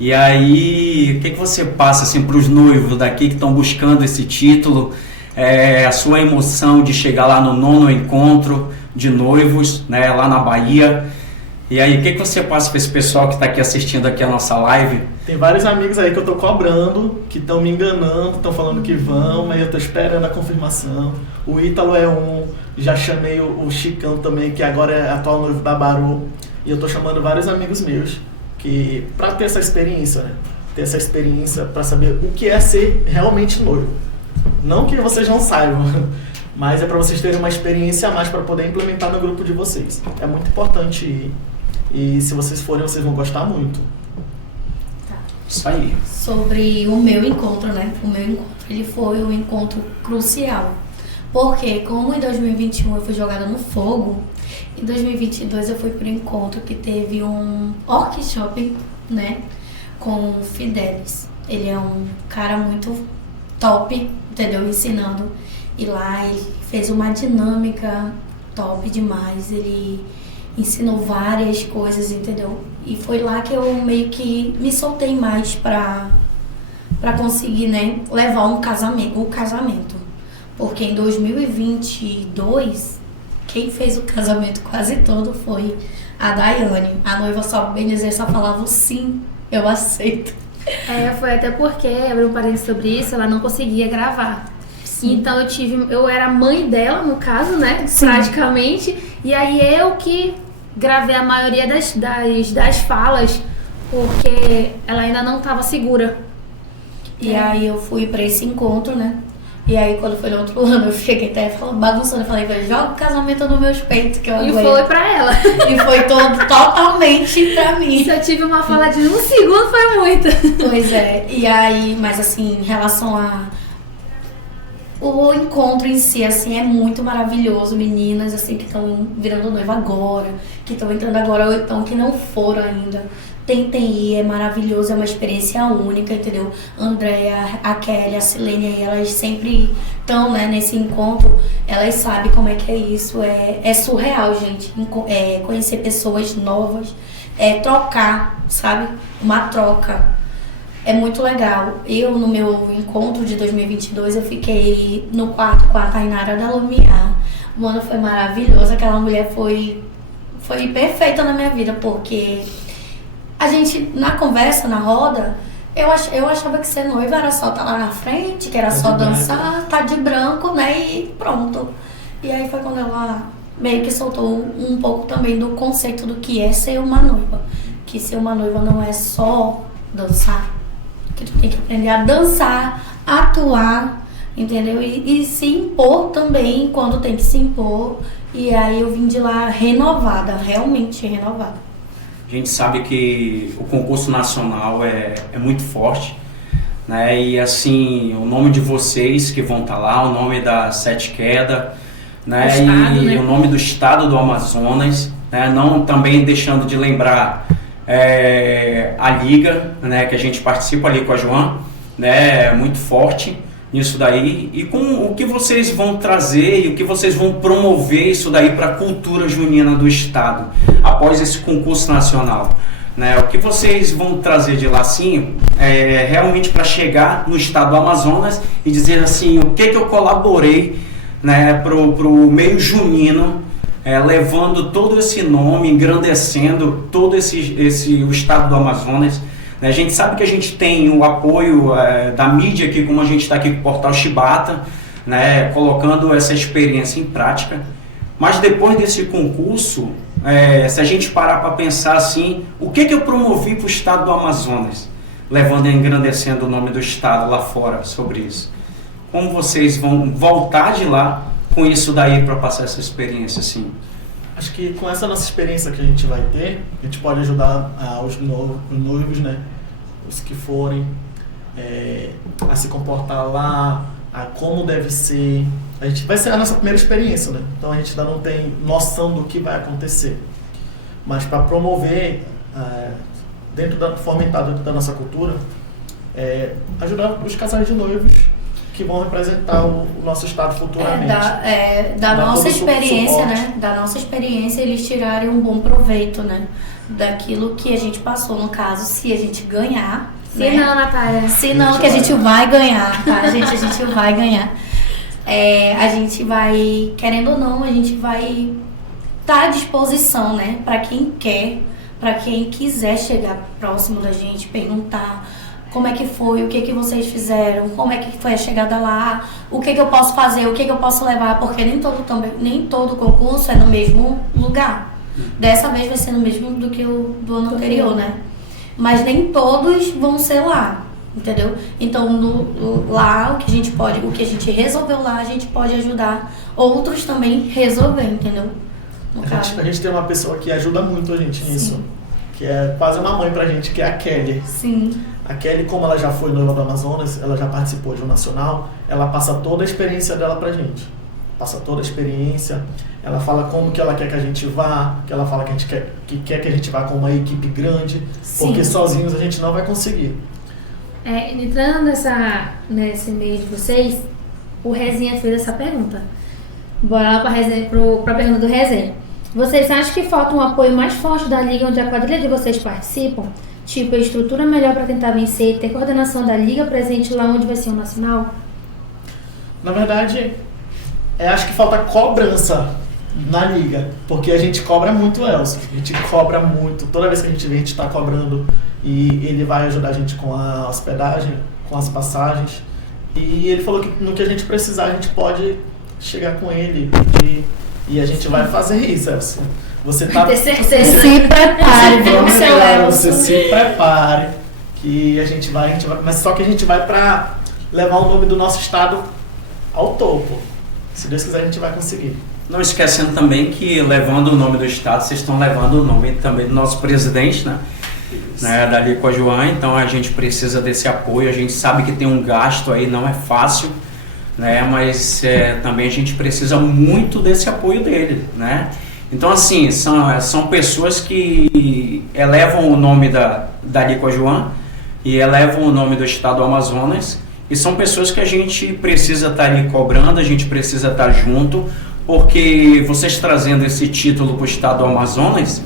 E aí, o que você passa assim, para os noivos daqui que estão buscando esse título? A sua emoção de chegar lá no 9º encontro de noivos, né? Lá na Bahia. E aí, o que você passa para esse pessoal que está aqui assistindo aqui a nossa live? Tem vários amigos aí que eu tô cobrando, que estão me enganando, estão falando que vão, mas eu tô esperando a confirmação. O Ítalo é um, já chamei o Chicão também, que agora é atual noivo da Baru. E eu tô chamando vários amigos meus, que para ter essa experiência, né? Ter essa experiência para saber o que é ser realmente noivo. Não que vocês não saibam, mas é para vocês terem uma experiência a mais para poder implementar no grupo de vocês. É muito importante ir. E se vocês forem, vocês vão gostar muito. Tá. Isso aí. Sobre o meu encontro, né? O meu encontro, ele foi um encontro crucial. Porque como em 2021 eu fui jogada no fogo, em 2022 eu fui para um encontro que teve um workshop, né? Com o Fidelis. Ele é um cara muito top, entendeu? Ensinando. E lá ele fez uma dinâmica top demais. Ele ensinou várias coisas, entendeu? E foi lá que eu meio que me soltei mais pra conseguir, né, levar o casamento. Porque em 2022, quem fez o casamento quase todo foi a Daiane. A noiva, só bem dizer, só falava o sim, eu aceito. Foi até porque, abri um parênteses sobre isso, ela não conseguia gravar. Sim. Então eu era mãe dela, no caso, né? Sim. Praticamente. E aí eu que gravei a maioria das falas, porque ela ainda não estava segura. E aí eu fui pra esse encontro, né? E aí quando foi no outro ano, eu fiquei até bagunçando. Eu falei, joga o casamento nos meus peitos que eu aguento. E foi pra ela. E foi totalmente pra mim. Se eu tive uma fala de 1 segundo, foi muita. Pois é. E aí, mas assim, em relação o encontro em si, assim, é muito maravilhoso. Meninas, assim, que estão virando noiva agora, que estão entrando agora, ou então que não foram ainda. Tentem ir, é maravilhoso, é uma experiência única, entendeu? Andréia, a Kelly, a Silene, elas sempre estão, né, nesse encontro, elas sabem como é que é isso. É surreal, gente. Conhecer pessoas novas, trocar, sabe? Uma troca. É muito legal. Eu, no meu encontro de 2022, eu fiquei no quarto com a Tainara da Lumiar. Mano, foi maravilhoso. Aquela mulher foi perfeita na minha vida, porque a gente, na conversa, na roda, eu achava que ser noiva era só estar lá na frente, que era só dançar, tá de branco, né, e pronto. E aí foi quando ela meio que soltou um pouco também do conceito do que é ser uma noiva. Que ser uma noiva não é só dançar, que tu tem que aprender a dançar, atuar, entendeu? E se impor também quando tem que se impor. E aí eu vim de lá renovada, realmente renovada. A gente sabe que o concurso nacional é muito forte, né? E assim, o nome de vocês que vão estar lá, o nome da Sete Queda, né? Estado, e né? o nome do estado do Amazonas, né? Não também deixando de lembrar a liga, né? Que a gente participa ali com a Joan, né? Muito forte nisso daí, e com o que vocês vão trazer e o que vocês vão promover isso daí para a cultura junina do estado após esse concurso nacional, né? O que vocês vão trazer de lá, assim, realmente para chegar no estado do Amazonas e dizer assim, o que eu colaborei, né, pro meio junino, levando todo esse nome, engrandecendo todo o estado do Amazonas. A gente sabe que a gente tem o apoio da mídia aqui, como a gente está aqui com o Portal Chibata, né, colocando essa experiência em prática. Mas depois desse concurso, se a gente parar para pensar assim, o que eu promovi para o estado do Amazonas, levando e engrandecendo o nome do estado lá fora sobre isso? como vocês vão voltar de lá com isso daí para passar essa experiência, assim? Acho que com essa nossa experiência que a gente vai ter, a gente pode ajudar os noivos, né? Os que forem, a se comportar lá, a como deve ser. Vai ser a nossa primeira experiência, né? Então a gente ainda não tem noção do que vai acontecer. Mas para promover, fomentar dentro da nossa cultura, ajudar os casais de noivos que vão representar o nosso estado futuramente. Da nossa experiência, né? Da nossa experiência, eles tirarem um bom proveito, né? Daquilo que a gente passou, no caso, se a gente ganhar. Se não, Natália. Se não, que a gente vai ganhar, tá, gente? A gente vai ganhar. A gente vai, querendo ou não, a gente vai estar à disposição, né? Para quem quer, para quem quiser chegar próximo da gente, perguntar como é que foi, o que que vocês fizeram, como é que foi a chegada lá, o que que eu posso fazer, o que que eu posso levar, porque nem todo concurso é no mesmo lugar. Dessa vez vai ser no mesmo do que o do ano anterior, né? Mas nem todos vão ser lá, entendeu? Então, lá, o que a gente resolveu lá, a gente pode ajudar outros também resolver, entendeu? A gente tem uma pessoa que ajuda muito a gente nisso, que é quase uma mãe pra gente, que é a Kelly. Sim. A Kelly, como ela já foi noiva do Amazonas, ela já participou de um nacional, ela passa toda a experiência dela pra gente. Passa toda a experiência, ela fala como que ela quer que a gente vá, que ela fala que a gente quer que a gente vá com uma equipe grande, porque sozinhos a gente não vai conseguir. Entrando nesse meio de vocês, o Resenha fez essa pergunta. Bora lá pra pergunta do Resenha. Vocês acham que falta um apoio mais forte da liga onde a quadrilha de vocês participam? Tipo, a estrutura melhor para tentar vencer, ter coordenação da liga presente lá onde vai ser o nacional? Na verdade, acho que falta cobrança na liga, porque a gente cobra muito o Elcio. A gente cobra muito. Toda vez que a gente vem, a gente está cobrando. E ele vai ajudar a gente com a hospedagem, com as passagens. E ele falou que no que a gente precisar, a gente pode chegar com ele e a gente vai fazer isso, Elcio. Você se prepare, você se prepare, que a gente vai, mas só que a gente vai para levar o nome do nosso estado ao topo. Se Deus quiser, a gente vai conseguir. Não esquecendo também que, levando o nome do estado, vocês estão levando o nome também do nosso presidente, né? Dali com a Joan. Então a gente precisa desse apoio. A gente sabe que tem um gasto aí, não é fácil, né? Mas também a gente precisa muito desse apoio dele, né? Então, assim, são pessoas que elevam o nome dali com a Joan e elevam o nome do estado do Amazonas. E são pessoas que a gente precisa estar ali cobrando, a gente precisa estar junto, porque vocês trazendo esse título para o estado do Amazonas,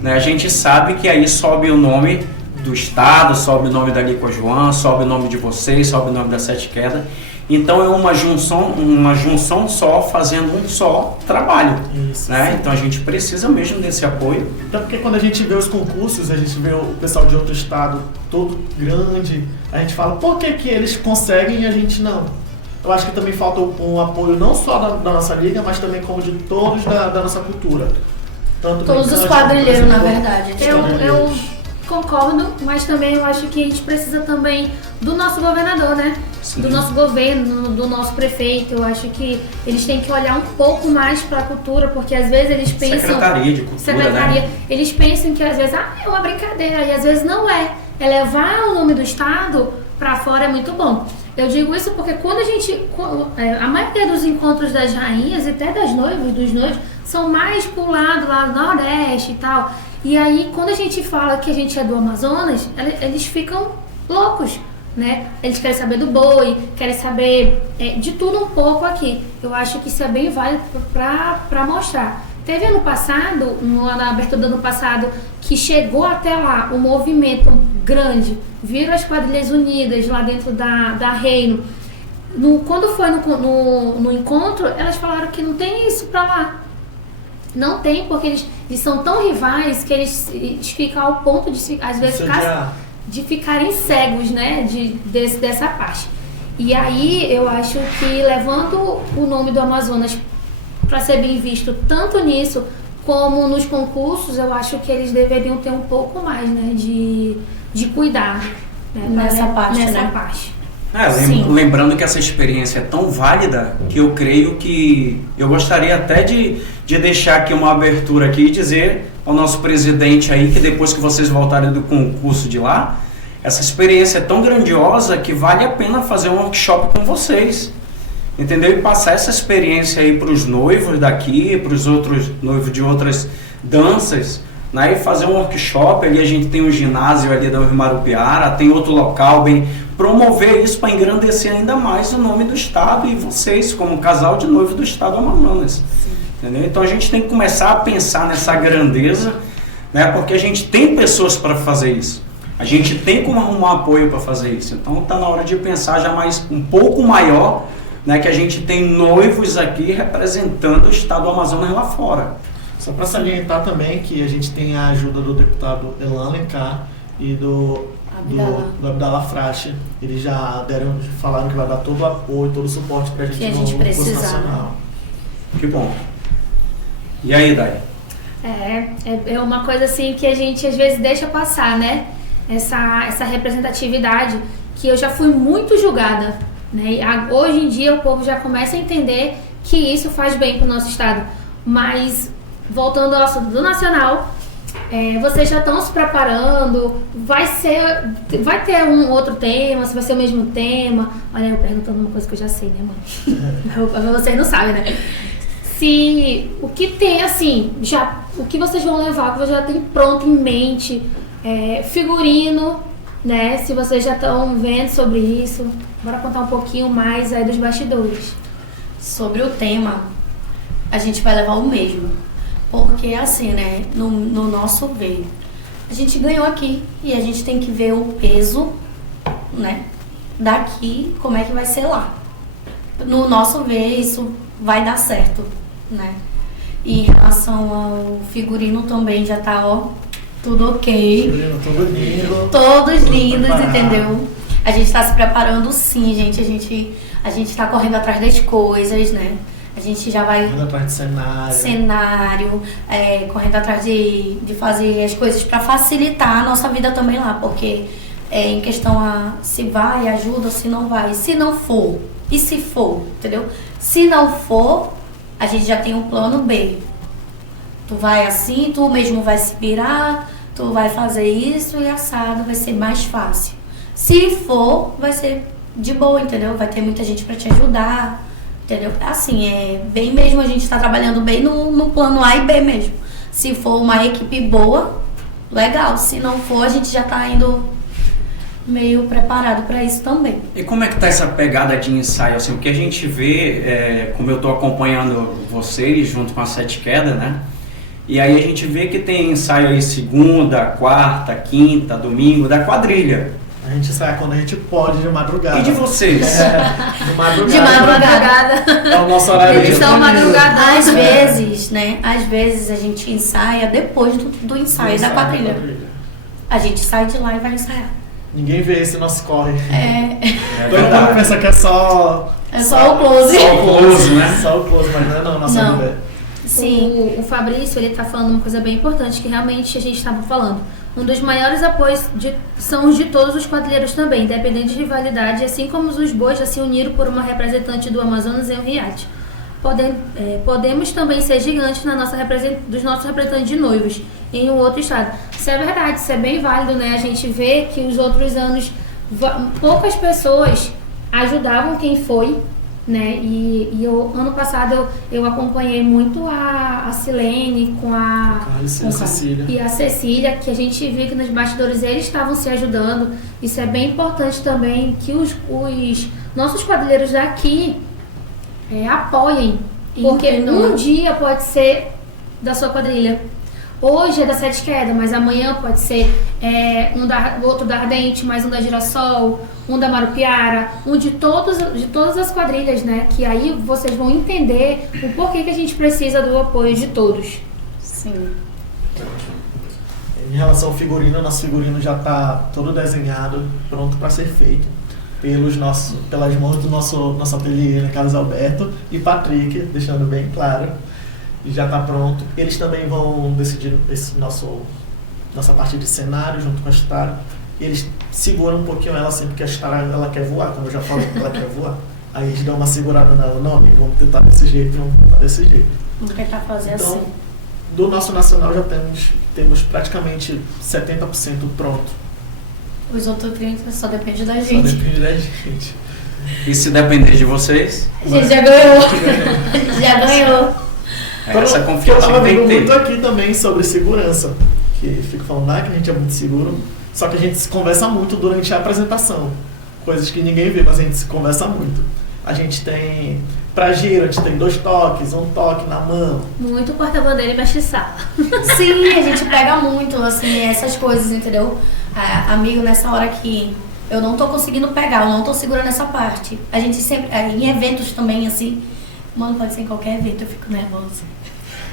né, a gente sabe que aí sobe o nome do estado, sobe o nome dali com a Joan, sobe o nome de vocês, sobe o nome da Sete Quedas. Então é uma junção só, fazendo um só trabalho. Isso, né? Então a gente precisa mesmo desse apoio. Até porque quando a gente vê os concursos, a gente vê o pessoal de outro estado todo grande, a gente fala, por que eles conseguem e a gente não? Eu acho que também falta um apoio não só da nossa liga, mas também como de todos da nossa cultura. Todos os quadrilheiros, na verdade. Eu concordo, mas também eu acho que a gente precisa também do nosso governador, né? Sim. Do nosso governo, do nosso prefeito. Eu acho que eles têm que olhar um pouco mais para a cultura, porque às vezes eles pensam... Secretaria de Cultura, né? Eles pensam que às vezes, é uma brincadeira, e às vezes não é. Levar o nome do estado para fora é muito bom. Eu digo isso porque quando a maioria dos encontros das rainhas e até das noivas, dos noivos, são mais pro lado lá do Nordeste e tal. E aí, quando a gente fala que a gente é do Amazonas, eles ficam loucos, né? Eles querem saber do boi, querem saber de tudo um pouco aqui. Eu acho que isso é bem válido para mostrar. Teve ano passado, na abertura do ano passado, que chegou até lá um movimento grande. Viram as quadrilhas unidas lá dentro da Reino. Quando foi no encontro, elas falaram que não tem isso para lá. Não tem, porque eles são tão rivais que eles ficam ao ponto de, às vezes, de ficarem cegos, né, dessa parte. E aí, eu acho que levando o nome do Amazonas para ser bem visto tanto nisso como nos concursos, eu acho que eles deveriam ter um pouco mais, né, de cuidado, né, nessa parte, nessa né? parte. Sim. Lembrando que essa experiência é tão válida que eu creio que eu gostaria até de deixar aqui uma abertura aqui e dizer ao nosso presidente aí que depois que vocês voltarem do concurso de lá, essa experiência é tão grandiosa que vale a pena fazer um workshop com vocês, entendeu? E passar essa experiência aí para os noivos daqui, para os outros noivos de outras danças, né? E fazer um workshop, ali a gente tem um ginásio ali da Marupiara, tem outro local, bem promover isso para engrandecer ainda mais o nome do estado e vocês como casal de noivos do estado do Amazonas, entendeu? Então a gente tem que começar a pensar nessa grandeza, né? Porque a gente tem pessoas para fazer isso, a gente tem como arrumar apoio para fazer isso, então está na hora de pensar já mais um pouco maior, né? Que a gente tem noivos aqui representando o estado do Amazonas lá fora. Só para salientar também que a gente tem a ajuda do deputado Elan Alencar e do Abdala Frache. Eles já falaram que vai dar todo o apoio, todo o suporte pra gente que a no gente concurso precisar. nacional. Que bom. E aí, Dai? É uma coisa assim que a gente às vezes deixa passar, né? Essa representatividade que eu já fui muito julgada, né? E hoje em dia o povo já começa a entender que isso faz bem para o nosso estado. Mas, voltando ao assunto do nacional, vocês já estão se preparando, vai ter um outro tema, se vai ser o mesmo tema. Olha, eu perguntando uma coisa que eu já sei, né, mano? Mas vocês não sabem, né? O que tem, assim, o que vocês vão levar, que vocês já tem pronto em mente, figurino, né? Se vocês já estão vendo sobre isso, bora contar um pouquinho mais aí dos bastidores. Sobre o tema, a gente vai levar o mesmo. Porque assim, né, no nosso ver, a gente ganhou aqui e a gente tem que ver o peso, né, daqui, como é que vai ser lá. No nosso ver, isso vai dar certo, né. E em relação ao figurino também já tá, ó, tudo ok. Figurino todo lindo. Todos lindos, preparado. entendeu? A gente tá se preparando sim, gente. A gente tá correndo atrás das coisas, né. A gente já vai Correndo atrás de cenário, correndo atrás de fazer as coisas para facilitar a nossa vida também lá, porque em questão se vai, ajuda, se não vai, se não for, e se for, entendeu? Se não for, a gente já tem um plano B. Tu vai assim, tu mesmo vai se virar, tu vai fazer isso e assado, vai ser mais fácil. Se for, vai ser de boa, entendeu? Vai ter muita gente para te ajudar. Entendeu? Assim, bem mesmo, a gente tá trabalhando bem no plano A e B mesmo. Se for uma equipe boa, legal. Se não for, a gente já tá indo meio preparado para isso também. E como é que tá essa pegada de ensaio, assim? Porque a gente vê, como eu tô acompanhando vocês junto com a Sete Quedas, né? E aí a gente vê que tem ensaio aí segunda, quarta, quinta, domingo, da quadrilha. A gente sai quando a gente pode, de madrugada. E de vocês? De madrugada. De madrugada. É o nosso horário Eles são madrugada. Às vezes, né? Às vezes a gente ensaia depois do ensaio da quadrilha. A gente sai de lá e vai ensaiar. Ninguém vê esse nosso corre. Todo mundo verdade. pensa que é só só o close. Só o close, né? Só o close, mas não, nossa Não. vida. Sim. O Fabrício, ele tá falando uma coisa bem importante, que realmente a gente estava falando. Um dos maiores apoios são os de todos os quadrilheiros também, independente de rivalidade, assim como os bois já se uniram por uma representante do Amazonas em um riad. Podemos também ser gigantes dos nossos representantes de noivos em um outro estado. Isso é verdade, isso é bem válido, né? A gente vê que os outros anos poucas pessoas ajudavam quem foi, né? E ano passado eu acompanhei muito a Silene com a Cecília. e a Cecília, que a gente viu que nos bastidores eles estavam se ajudando. Isso é bem importante também, que os nossos quadrilheiros daqui apoiem, porque Entendam. um dia pode ser da sua quadrilha. Hoje é da Sete Quedas, mas amanhã pode ser outro da Ardente, mais um da Girassol, um da Marupiara, um de todas as quadrilhas, né? Que aí vocês vão entender o porquê que a gente precisa do apoio de todos. Sim. Em relação ao figurino, nosso figurino já está todo desenhado, pronto para ser feito pelas mãos do nosso ateliê, né, Carlos Alberto e Patrick, deixando bem claro. E já está pronto. Eles também vão decidir nossa parte de cenário junto com a Star. e eles seguram um pouquinho ela assim, porque a Stara, ela quer voar, como eu já falei, ela quer voar. Aí eles dão uma segurada nela, não, amigo, vamos tentar desse jeito, vamos tentar desse jeito. Vamos tentar fazer Então, assim. do nosso nacional já temos praticamente 70% pronto. Os outros 30% só depende da Só gente. depende da gente. E se depender de vocês, A gente já ganhou. Já ganhou. essa Eu confiança tava que tem vendo que muito ter. aqui também sobre segurança, que fico falando que a gente é muito seguro, só que a gente se conversa muito durante a apresentação, coisas que ninguém vê, mas a gente se conversa muito. A gente tem, pra giro, a gente tem 2 toques, um toque na mão. Muito porta-bandeira e mexe sala. Sim, a gente pega muito, assim, essas coisas, entendeu? Amigo, nessa hora que eu não tô conseguindo pegar, eu não tô segurando essa parte. A gente sempre, em eventos também, assim, mano, pode ser em qualquer evento, eu fico nervosa.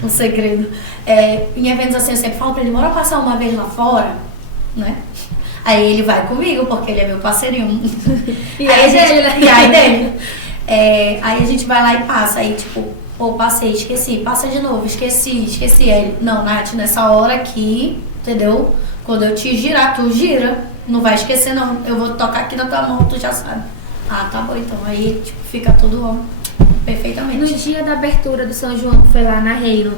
Um segredo. Em eventos assim, eu sempre falo pra ele, bora passar uma vez lá fora, né? Aí ele vai comigo, porque ele é meu parceirinho. E aí dele, né? E aí dele. Aí a gente vai lá e passa. Aí, tipo, pô, passei, esqueci. Passa de novo, esqueci. Aí ele, não, Nath, nessa hora aqui, entendeu? Quando eu te girar, tu gira. Não vai esquecer, não. Eu vou tocar aqui na tua mão, tu já sabe. Ah, tá bom, então. Aí, tipo, fica tudo perfeitamente. No dia da abertura do São João, que foi lá na Reino,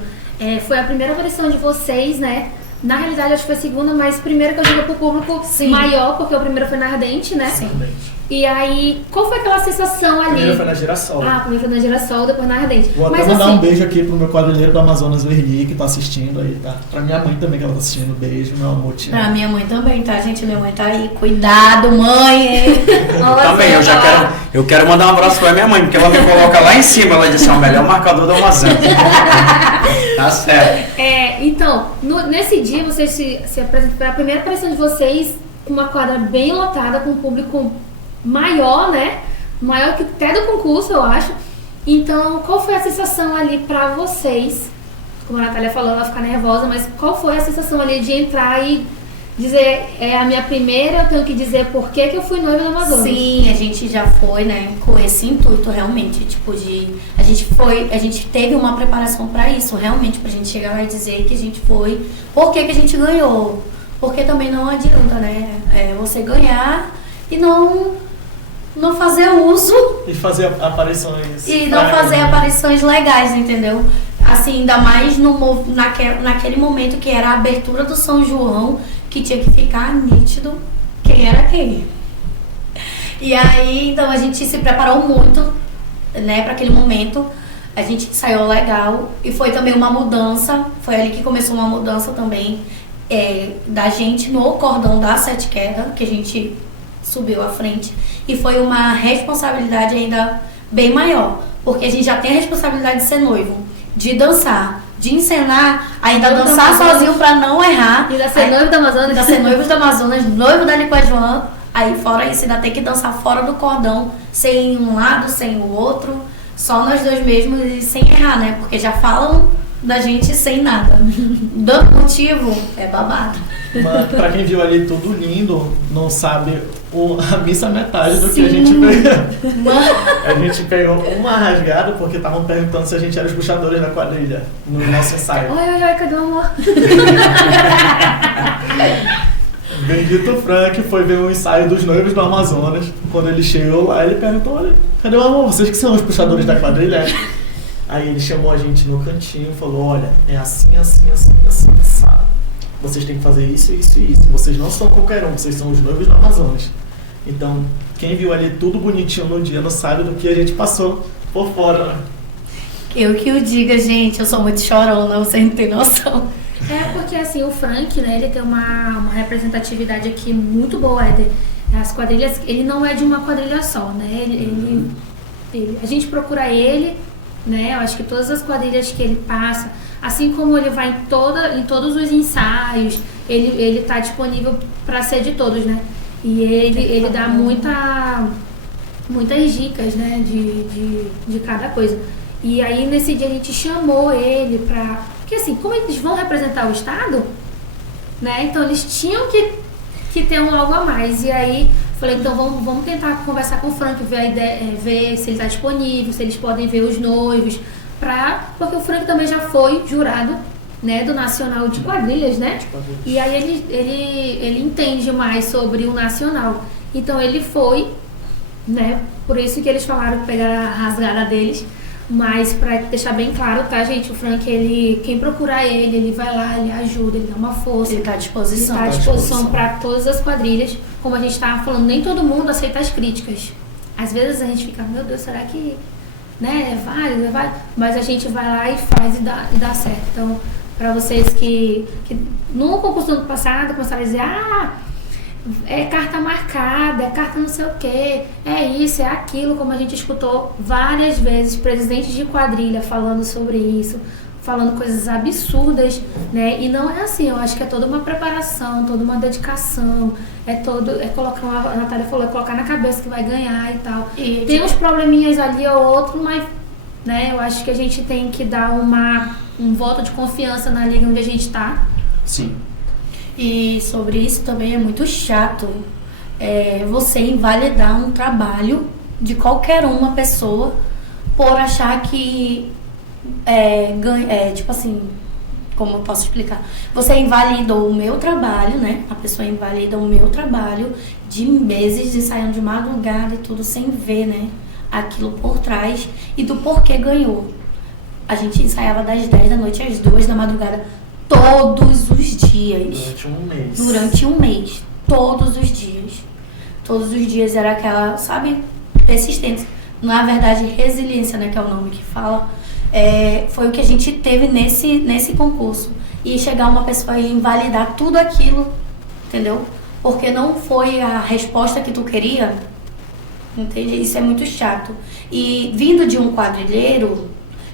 foi a primeira aparição de vocês, né? Na realidade, acho que foi a segunda, mas primeira que eu joguei pro público Sim. maior, porque o primeiro foi na Ardente, né? Sim. E aí, qual foi aquela sensação ali? Primeiro foi na Girassol. Ah, primeiro foi na Girassol, depois na Ardente. Vou até Mas mandar assim, um beijo aqui pro meu quadrilheiro do Amazonas, o Erli, que tá assistindo aí, tá? Pra minha mãe também, que ela tá assistindo. Beijo, meu amor, te Pra amo. minha mãe também, tá, gente? Minha mãe tá aí. Cuidado, mãe! hein? Também, eu quero mandar um abraço pra minha mãe, porque ela me coloca lá em cima, ela disse, é o melhor marcador do Amazonas. Tá certo. Então, nesse dia vocês se apresentaram, foi a primeira aparição de vocês, com uma quadra bem lotada, com um público maior, né? Maior que até do concurso, eu acho. Então, qual foi a sensação ali pra vocês? Como a Natália falou, ela vai ficar nervosa, mas qual foi a sensação ali de entrar e dizer, é a minha primeira, eu tenho que dizer por que eu fui noiva do Amazonas? Sim, a gente já foi, né, com esse intuito realmente, tipo a gente teve uma preparação pra isso, realmente, pra gente chegar lá e dizer que a gente foi, por que a gente ganhou, porque também não adianta, né, você ganhar e não fazer uso E fazer aparições. e não fazer aparições legais, entendeu? Assim, ainda mais naquele momento que era a abertura do São João, que tinha que ficar nítido quem era quem. E aí, então, a gente se preparou muito, né, para aquele momento. A gente ensaiou legal e foi também uma mudança, foi ali que começou uma mudança também da gente no cordão da Sete Queda, que a gente subiu à frente. E foi uma responsabilidade ainda bem maior, porque a gente já tem a responsabilidade de ser noivo, de dançar, de encenar, ainda Noivo dançar do Amazonas. sozinho pra não errar. Ainda ser noivo do Amazonas. Ainda ser noivos do Amazonas, noivo da Liquajuan. Aí fora isso, ainda tem que dançar fora do cordão, sem um lado, sem o outro, só nós dois mesmos e sem errar, né? Porque já falam da gente sem nada. Dando motivo, é babado. Mas pra quem viu ali tudo lindo, não sabe a missa metade do que a Sim. gente pegou. Mano, A gente pegou uma rasgada porque estavam perguntando se a gente era os puxadores da quadrilha no nosso ensaio. Oi, cadê o amor? Bendito Frank foi ver o ensaio dos noivos do Amazonas. Quando ele chegou lá, ele perguntou, olha, cadê o amor? Vocês que são os puxadores da quadrilha? Aí ele chamou a gente no cantinho e falou, olha, é assim, assim, assim, assim, sabe? Vocês têm que fazer isso, isso e isso. Vocês não são qualquer um, vocês são os noivos do Amazonas. Então, quem viu ali tudo bonitinho no dia não sabe do que a gente passou por fora, né? eu que o diga, gente, eu sou muito chorona, você não tem noção. Porque assim, o Frank, né, ele tem uma representatividade aqui muito boa, Éder. As quadrilhas, ele não é de uma quadrilha só, né? A gente procura ele, né? Eu acho que todas as quadrilhas que ele passa, assim como ele vai em todos os ensaios, ele tá disponível para ser de todos, né? E ele dá muitas dicas, né, de cada coisa. E aí nesse dia a gente chamou ele pra... Porque assim, como eles vão representar o estado, né? Então eles tinham que ter algo a mais. E aí falei, então vamos tentar conversar com o Frank, ver a ideia, ver se ele está disponível, se eles podem ver os noivos, porque o Frank também já foi jurado né, do nacional de quadrilhas, né? E aí ele entende mais sobre o nacional. Então ele foi, né? Por isso que eles falaram que pegaram a rasgada deles. Mas pra deixar bem claro, tá, gente? O Frank, quem procurar ele vai lá, ele ajuda, ele dá uma força. Ele tá à disposição. Ele tá à disposição para todas as quadrilhas. Como a gente tava falando, nem todo mundo aceita as críticas. Às vezes a gente fica, meu Deus, será que, né, é válido, Mas a gente vai lá e faz e dá certo. Então, para vocês que no concurso do ano passado começaram a dizer, é carta marcada, é carta não sei o quê, é isso, é aquilo, como a gente escutou várias vezes presidentes de quadrilha falando sobre isso, falando coisas absurdas, né? E não é assim, eu acho que é toda uma preparação, toda uma dedicação, é colocar, a Natália falou, é colocar na cabeça que vai ganhar e tal. E tem uns probleminhas ali ou outro, mas, né, eu acho que a gente tem que dar um voto de confiança na liga onde a gente tá. Sim. E sobre isso também é muito chato você invalidar um trabalho de qualquer uma pessoa por achar que tipo assim, como eu posso explicar? Você invalidou o meu trabalho, né? A pessoa invalida o meu trabalho de meses ensaiando de madrugada e tudo sem ver, né? Aquilo por trás e do porquê ganhou. A gente ensaiava das 10 da noite às 2 da madrugada todos os dias. Durante um mês. Todos os dias. Todos os dias era aquela, sabe, persistência. Na verdade, resiliência, né, que é o nome que fala. Foi o que a gente teve nesse concurso. E chegar uma pessoa e invalidar tudo aquilo, entendeu? Porque não foi a resposta que tu queria. Entende? Isso é muito chato. E vindo de um quadrilheiro,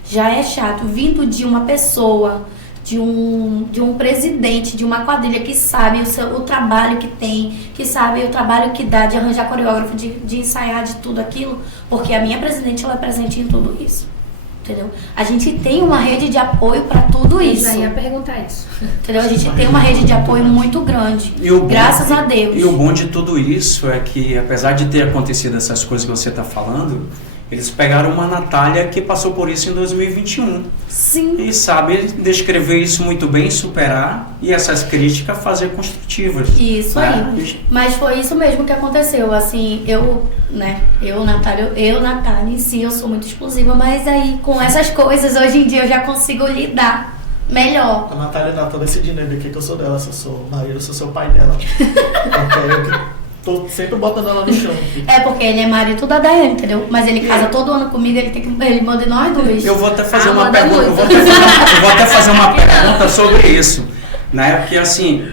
já é chato. Vindo de uma pessoa, de um presidente de uma quadrilha que sabe o trabalho que tem, que sabe o trabalho que dá de arranjar coreógrafo, de ensaiar, de tudo aquilo, porque a minha presidente, ela é presente em tudo isso, entendeu? A gente tem uma rede de apoio para tudo isso. Já ia perguntar isso. Entendeu? A gente tem uma rede de apoio muito grande, graças a Deus. E o bom de tudo isso é que, apesar de ter acontecido essas coisas que você está falando, eles pegaram uma Natália que passou por isso em 2021. Sim. E sabe descrever isso muito bem, superar e essas críticas fazer construtivas. Isso aí. Mas foi isso mesmo que aconteceu. Assim, eu, Natália em si, eu sou muito explosiva, mas aí com essas coisas, hoje em dia eu já consigo lidar melhor. A Natália tá decidindo ainda o que eu sou dela, se eu sou marido, se eu sou pai dela. Porque eu que tô sempre botando ela no chão. Porque ele é marido da Daiane, entendeu? Mas ele casa todo ano comigo, ele manda em nós dois. Eu vou até fazer uma pergunta. Eu vou até fazer uma pergunta sobre isso, né? Porque assim,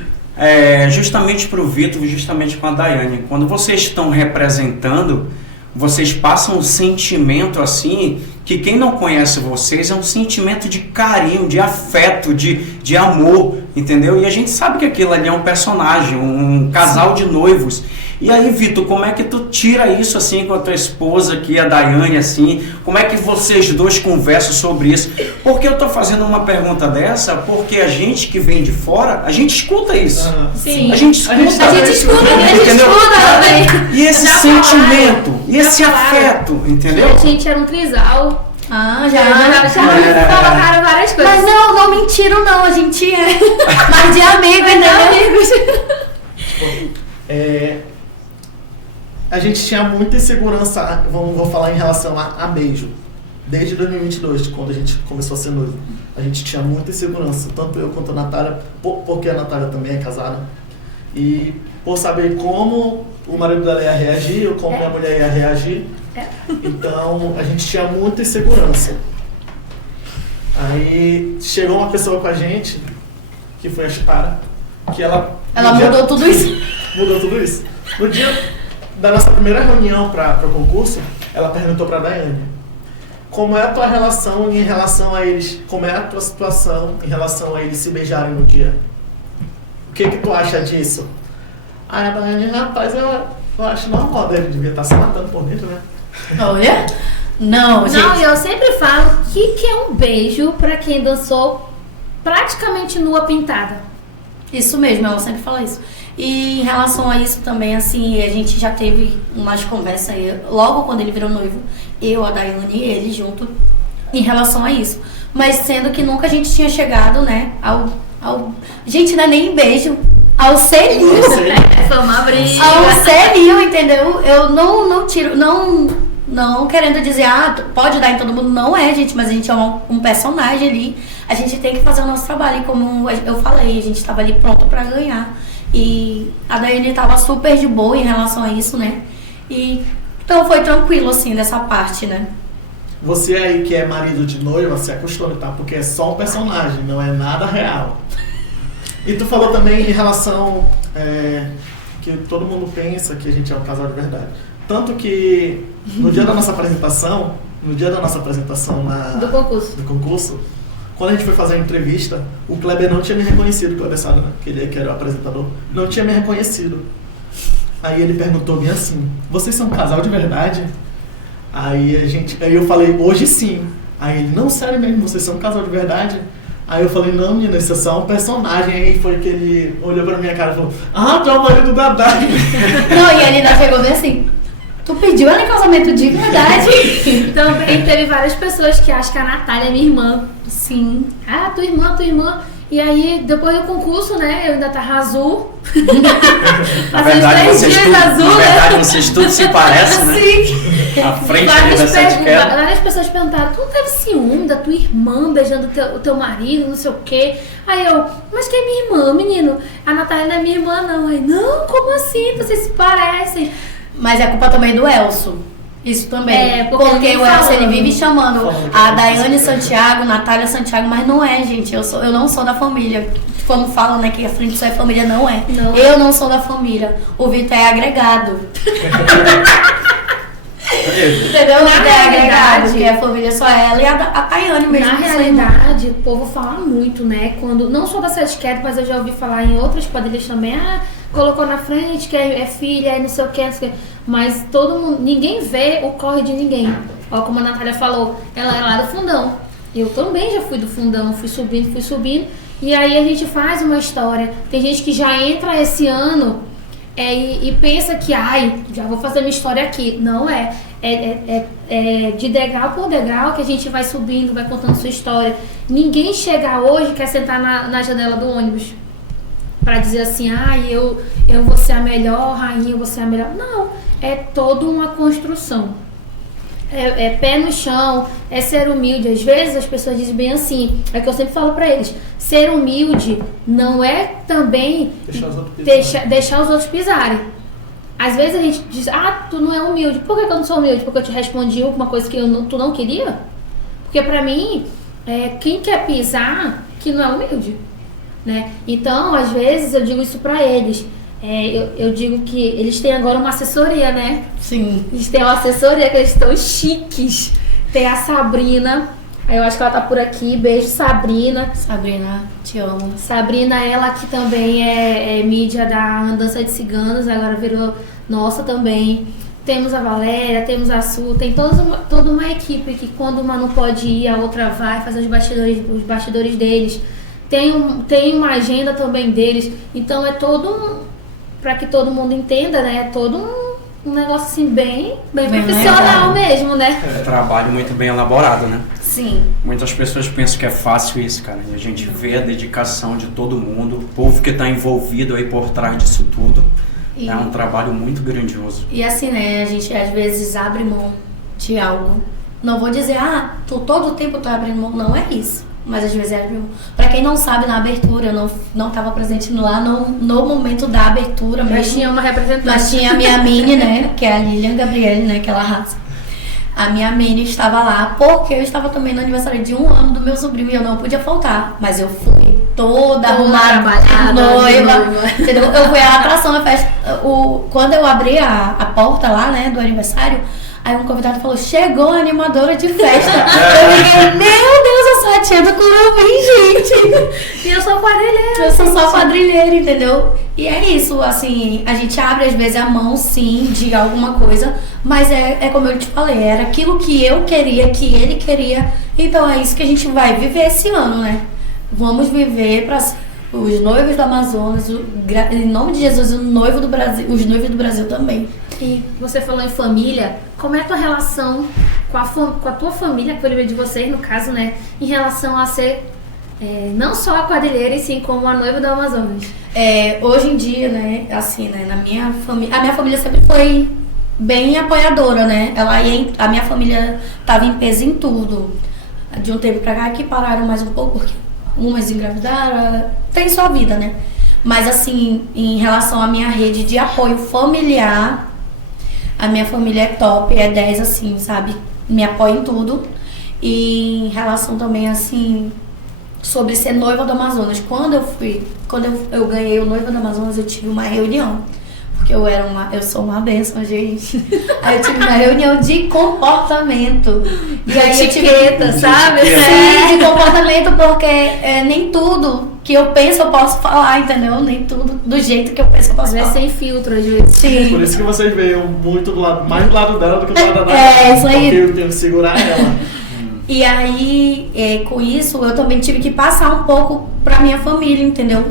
justamente para o Vitor, justamente com a Daiane, quando vocês estão representando, vocês passam um sentimento assim, que quem não conhece vocês é um sentimento de carinho, de afeto, de amor, entendeu? E a gente sabe que aquilo ali é um personagem, um casal de noivos. E aí, Vitor, como é que tu tira isso assim com a tua esposa aqui, a Daiane, assim? Como é que vocês dois conversam sobre isso? Porque eu tô fazendo uma pergunta dessa, porque a gente que vem de fora, a gente escuta isso. Sim. A gente escuta. Entendeu? Também. E esse sentimento, e esse afeto, entendeu? A gente era um trisal. Já colocaram várias coisas. Mas não mentiram não, a gente é mais de amigo, entendeu? A gente tinha muita insegurança, vou falar em relação a beijo. Desde 2022, quando a gente começou a ser noivo, a gente tinha muita insegurança, tanto eu quanto a Natália, porque a Natália também é casada, e por saber como o marido dela ia reagir, ou como minha mulher ia reagir. Então a gente tinha muita insegurança. Aí chegou uma pessoa com a gente, que foi a Chitara, que ela mudou tudo isso. Mudou tudo isso. No dia da nossa primeira reunião para o concurso, ela perguntou para a Daiane: como é a tua relação em relação a eles? Como é a tua situação em relação a eles se beijarem no dia? O que tu acha disso? Aí a Daiane: rapaz, eu acho normal, ele devia estar se matando por dentro, né? Olha? Não, gente. Não, eu sempre falo que é um beijo pra quem dançou praticamente nua pintada. Isso mesmo, ela sempre fala isso. E em relação a isso também, assim, a gente já teve umas conversas aí, logo quando ele virou noivo, eu, a Daiane e ele junto, em relação a isso. Mas sendo que nunca a gente tinha chegado, né, gente, não é nem beijo, ao selinho. Foi uma briga. Ao selinho, entendeu? Eu não tiro, não querendo dizer, pode dar em todo mundo, não é, gente, mas a gente é um personagem ali, a gente tem que fazer o nosso trabalho, e como eu falei, a gente estava ali pronta pra ganhar, e a Daiane tava super de boa em relação a isso, né, e então foi tranquilo, assim, dessa parte, né. Você aí que é marido de noiva, se acostume, tá? Porque é só um personagem, não é nada real. E tu falou também em relação que todo mundo pensa que a gente é um casal de verdade. Tanto que no dia da nossa apresentação Do concurso, quando a gente foi fazer a entrevista, o Kleber não tinha me reconhecido, o Kleber Sada, né? Que era o apresentador, não tinha me reconhecido. Aí ele perguntou bem assim, vocês são um casal de verdade? Aí eu falei, hoje sim. Aí ele, não, sério mesmo, vocês são um casal de verdade? Aí eu falei, não, menina, isso é só um personagem. Aí foi que ele olhou pra minha cara e falou, tu é o marido da Dai. Não, e ele ainda chegou bem assim, tu pediu ela em casamento de verdade? Também teve várias pessoas que acham que a Natália é minha irmã. Sim. Tua irmã. E aí, depois do concurso, né, eu ainda tava azul. Na verdade, vocês tudo se parecem, né? Sim. À frente da Sete Quedas. Várias pessoas perguntaram, tu não teve ciúme da tua irmã beijando o teu marido, não sei o quê? Aí eu, mas quem é minha irmã, menino? A Natália não é minha irmã, não. Aí, não, como assim? Vocês se parecem. Mas é culpa também do Elso. Isso também. Porque o Elcio, ele vive chamando a Daiane Santiago, Natália Santiago, mas não é, gente. Eu não sou da família. Como falam, né, que a frente só é família, não é. Não. Eu não sou da família. O Vitor é agregado. Entendeu? O Vitor é agregado, porque a família só é ela e a Tayane mesmo. Na realidade, o povo fala muito, né? Quando, não só da Sete Quedas, mas eu já ouvi falar em outras quadrilhas também. Colocou na frente que é filha, não sei o que, não sei o que. Mas todo mundo, ninguém vê o corre de ninguém. Ó, como a Natália falou, ela é lá do fundão. Eu também já fui do fundão, fui subindo. E aí a gente faz uma história. Tem gente que já entra esse ano e pensa que, já vou fazer minha história aqui. Não é. É de degrau por degrau que a gente vai subindo, vai contando sua história. Ninguém chega hoje e quer sentar na janela do ônibus pra dizer assim, eu vou ser a melhor rainha, eu vou ser a melhor. Não, é toda uma construção. É pé no chão, é ser humilde. Às vezes as pessoas dizem bem assim, é que eu sempre falo pra eles, ser humilde não é também deixar os outros pisarem. Às vezes a gente diz, tu não é humilde. Por que eu não sou humilde? Porque eu te respondi alguma coisa que tu não queria? Porque pra mim, quem quer pisar, que não é humilde. Né? Então, às vezes, eu digo isso pra eles. Eu digo que eles têm agora uma assessoria, né? Sim. Eles têm uma assessoria que eles estão chiques. Tem a Sabrina, eu acho que ela tá por aqui. Beijo, Sabrina. Sabrina, te amo. Sabrina, ela que também é mídia da Andança de Ciganos, agora virou nossa também. Temos a Valéria, temos a Su, tem toda uma equipe que quando uma não pode ir, a outra vai fazer os bastidores deles. Tem uma agenda também deles, então é todo para que todo mundo entenda, né? É todo um negócio assim bem profissional mesmo, né? É um trabalho muito bem elaborado, né? Sim. Muitas pessoas pensam que é fácil isso, cara. E a gente vê a dedicação de todo mundo, o povo que está envolvido aí por trás disso tudo. É um trabalho muito grandioso. E assim, né? A gente às vezes abre mão de algo. Não vou dizer, todo o tempo tu abrindo mão. Não é isso. Mas às vezes pra quem não sabe, na abertura, eu não estava presente lá no momento da abertura mesmo. Mas tinha uma representante. Mas tinha a minha mini, né, que é a Lilian Gabriele, né, aquela raça. A minha mini estava lá porque eu estava também no aniversário de 1 ano do meu sobrinho e eu não podia faltar. Mas eu fui toda arrumada, noiva, entendeu? Eu fui à atração da festa. Quando eu abri a porta lá, né, do aniversário, aí um convidado falou, chegou a animadora de festa. Eu fiquei, meu Deus, eu sou a tia do Curumim, gente. E eu sou quadrilheira. Eu sou só quadrilheira, entendeu? E é isso, assim, a gente abre às vezes a mão, sim, de alguma coisa, mas é como eu te falei, era aquilo que eu queria, que ele queria, então é isso que a gente vai viver esse ano, né? Vamos viver para os noivos do Amazonas, em nome de Jesus, os noivos do Brasil também. E você falou em família, como é a tua relação com a tua família, a família de vocês, no caso, né, em relação a ser não só a quadrilheira, e sim como a noiva do Amazonas? Hoje em dia, né, assim, né, a minha família sempre foi bem apoiadora, né? A minha família tava em peso em tudo. De um tempo pra cá que pararam mais um pouco, porque umas engravidaram, tem sua vida, né? Mas assim, em relação à minha rede de apoio familiar, a minha família é top, é 10 assim, sabe? Me apoia em tudo. E em relação também, assim, sobre ser noiva do Amazonas. Quando eu ganhei o noiva do Amazonas, eu tive uma reunião. Porque eu sou uma bênção, gente. Aí eu tive uma reunião de comportamento. De etiqueta, sabe? Sim, de comportamento, porque nem tudo que eu penso eu posso falar, entendeu? Nem tudo do jeito que eu penso eu posso falar. Sem filtro, às vezes. Sim. Por isso que vocês veem muito mais do lado dela do que do lado da isso aí. Porque eu tenho que segurar ela. E aí, com isso, eu também tive que passar um pouco pra minha família, entendeu?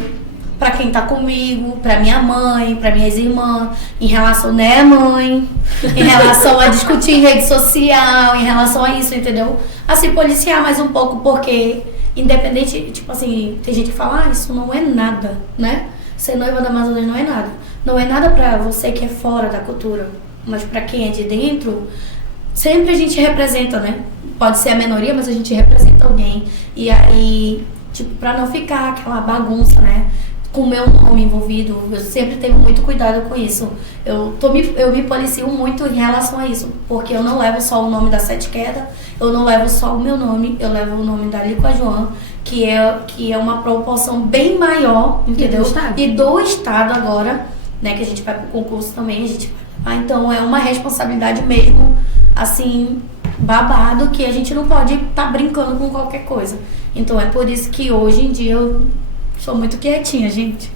Pra quem tá comigo, pra minha mãe, pra minhas irmãs, em relação, né, mãe? Em relação a discutir em rede social, em relação a isso, entendeu? A se policiar mais um pouco, porque independente, tipo assim, tem gente que fala, isso não é nada, né? Ser noiva da Amazonas não é nada. Não é nada pra você que é fora da cultura, mas pra quem é de dentro, sempre a gente representa, né? Pode ser a minoria, mas a gente representa alguém. E aí, tipo, pra não ficar aquela bagunça, né? Com o meu nome envolvido, eu sempre tenho muito cuidado com isso. Eu me policio muito em relação a isso, porque eu não levo só o nome da Sete Queda, eu não levo só o meu nome, eu levo o nome da Lico Joan, que é uma proporção bem maior, entendeu? E do estado agora, né, que a gente vai pro concurso também, então é uma responsabilidade mesmo, assim, babado, que a gente não pode estar brincando com qualquer coisa. Então é por isso que hoje em dia eu sou muito quietinha, gente.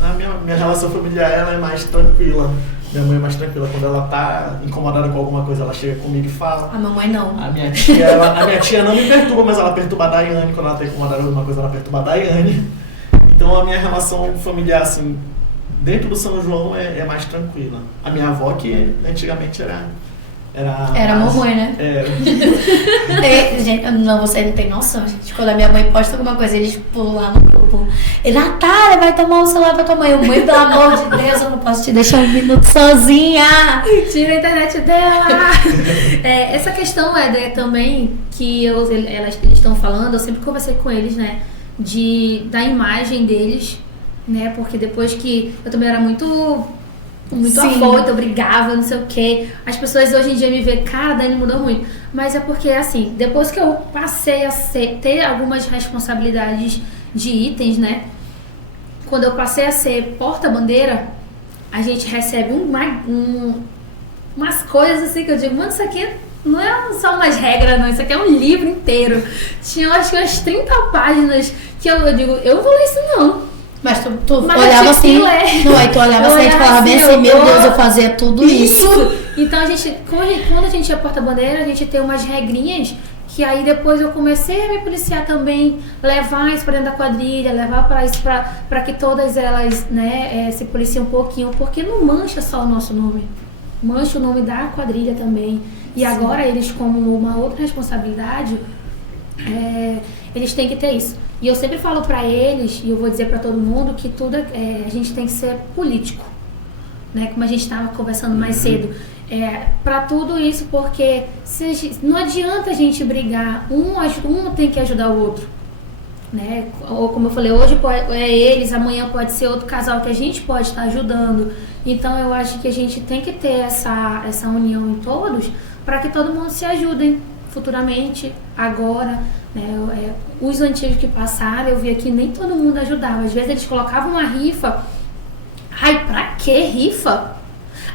A minha relação familiar, ela é mais tranquila. Minha mãe é mais tranquila. Quando ela tá incomodada com alguma coisa, ela chega comigo e fala. A mamãe não. A minha tia não me perturba, mas ela perturba a Daiane. Quando ela tá incomodada com alguma coisa, ela perturba a Daiane. Então a minha relação familiar, assim, dentro do São João é mais tranquila. A minha avó, que antigamente era mamãe, né? Gente, não, você não tem noção, gente. Quando a minha mãe posta alguma coisa, eles pulam lá no grupo. E Natália, vai tomar o celular pra tua mãe. Mãe, pelo amor de Deus, eu não posso te deixar um minuto sozinha. Tira a internet dela. Essa questão, Éder, também, que eles estão falando, eu sempre conversei com eles, né? Da imagem deles, né? Porque depois que eu também era muito afoita, eu brigava, não sei o quê. As pessoas hoje em dia me veem, cara, a Dani mudou muito. Mas é porque, assim, depois que eu passei a ter algumas responsabilidades de itens, né? Quando eu passei a ser porta-bandeira, a gente recebe umas coisas assim que eu digo, mano, isso aqui não é só umas regras, não. Isso aqui é um livro inteiro. Tinha, acho que umas 30 páginas que eu digo, eu não vou ler isso, não. Mas tu olhava assim, não, aí tu olhava assim e falava bem assim, meu Deus, eu fazia tudo isso. Então quando a gente é porta-bandeira, a gente tem umas regrinhas que aí depois eu comecei a me policiar também, levar isso pra dentro da quadrilha, levar pra isso pra que todas elas, né, se policiem um pouquinho, porque não mancha só o nosso nome, mancha o nome da quadrilha também. E Sim. Agora eles, como uma outra responsabilidade, eles têm que ter isso. E eu sempre falo pra eles, e eu vou dizer pra todo mundo, que tudo a gente tem que ser político, né? Como a gente estava conversando mais cedo. Pra tudo isso, porque não adianta a gente brigar, um tem que ajudar o outro, né? Ou como eu falei, hoje é eles, amanhã pode ser outro casal que a gente pode estar ajudando. Então eu acho que a gente tem que ter essa união em todos, para que todo mundo se ajudem futuramente, agora, né? Os antigos que passaram, eu vi aqui, nem todo mundo ajudava. Às vezes eles colocavam uma rifa. Ai, pra que rifa?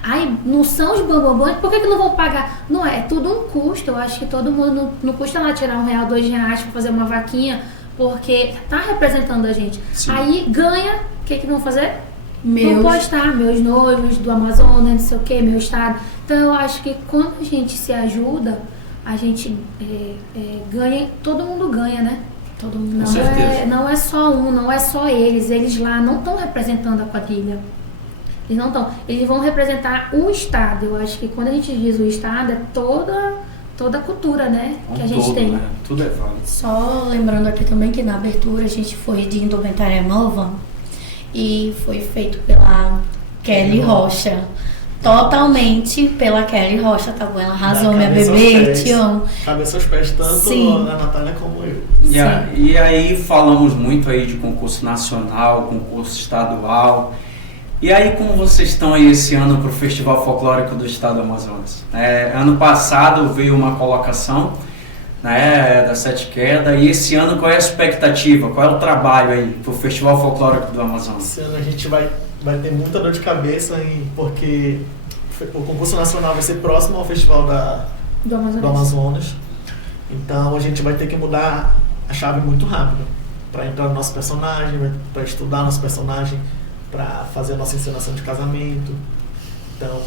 Ai, não são os bambambãs, por que não vão pagar? Não, é tudo um custo. Eu acho que todo mundo, não custa lá tirar R$1, R$2 pra fazer uma vaquinha, porque tá representando a gente. Sim. Aí ganha, o que vão fazer? Vão postar meus noivos do Amazonas, não sei o que, meu estado. Então eu acho que quando a gente se ajuda, a gente ganha, todo mundo ganha, né? Todo mundo. Não certeza. não é só um, não é só eles. Eles lá não estão representando a quadrilha. Eles não estão. Eles vão representar o Estado. Eu acho que quando a gente diz o Estado, é toda a cultura, né? Que a gente todo, tem. né? Tudo é válido. Só lembrando aqui também que na abertura a gente foi de indumentária nova e foi feito pela Kelly Rocha. Totalmente pela Kelly Rocha, tá bom? Ela arrasou, Da minha cabeça aos bebê, pés. te amo. Cabeça aos pés, tanto Sim. a Natália como eu. E aí falamos muito aí de concurso nacional, concurso estadual. E aí como vocês estão aí esse ano para o Festival Folclórico do Estado do Amazonas? Ano passado veio uma colocação, né, da Sete Queda, e esse ano qual é a expectativa? Qual é o trabalho aí para o Festival Folclórico do Amazonas? Esse ano a gente vai ter muita dor de cabeça, porque o concurso nacional vai ser próximo ao Festival Do Amazonas. do Amazonas. Então a gente vai ter que mudar a chave muito rápido para entrar no nosso personagem, para estudar nosso personagem, para fazer a nossa encenação de casamento. Então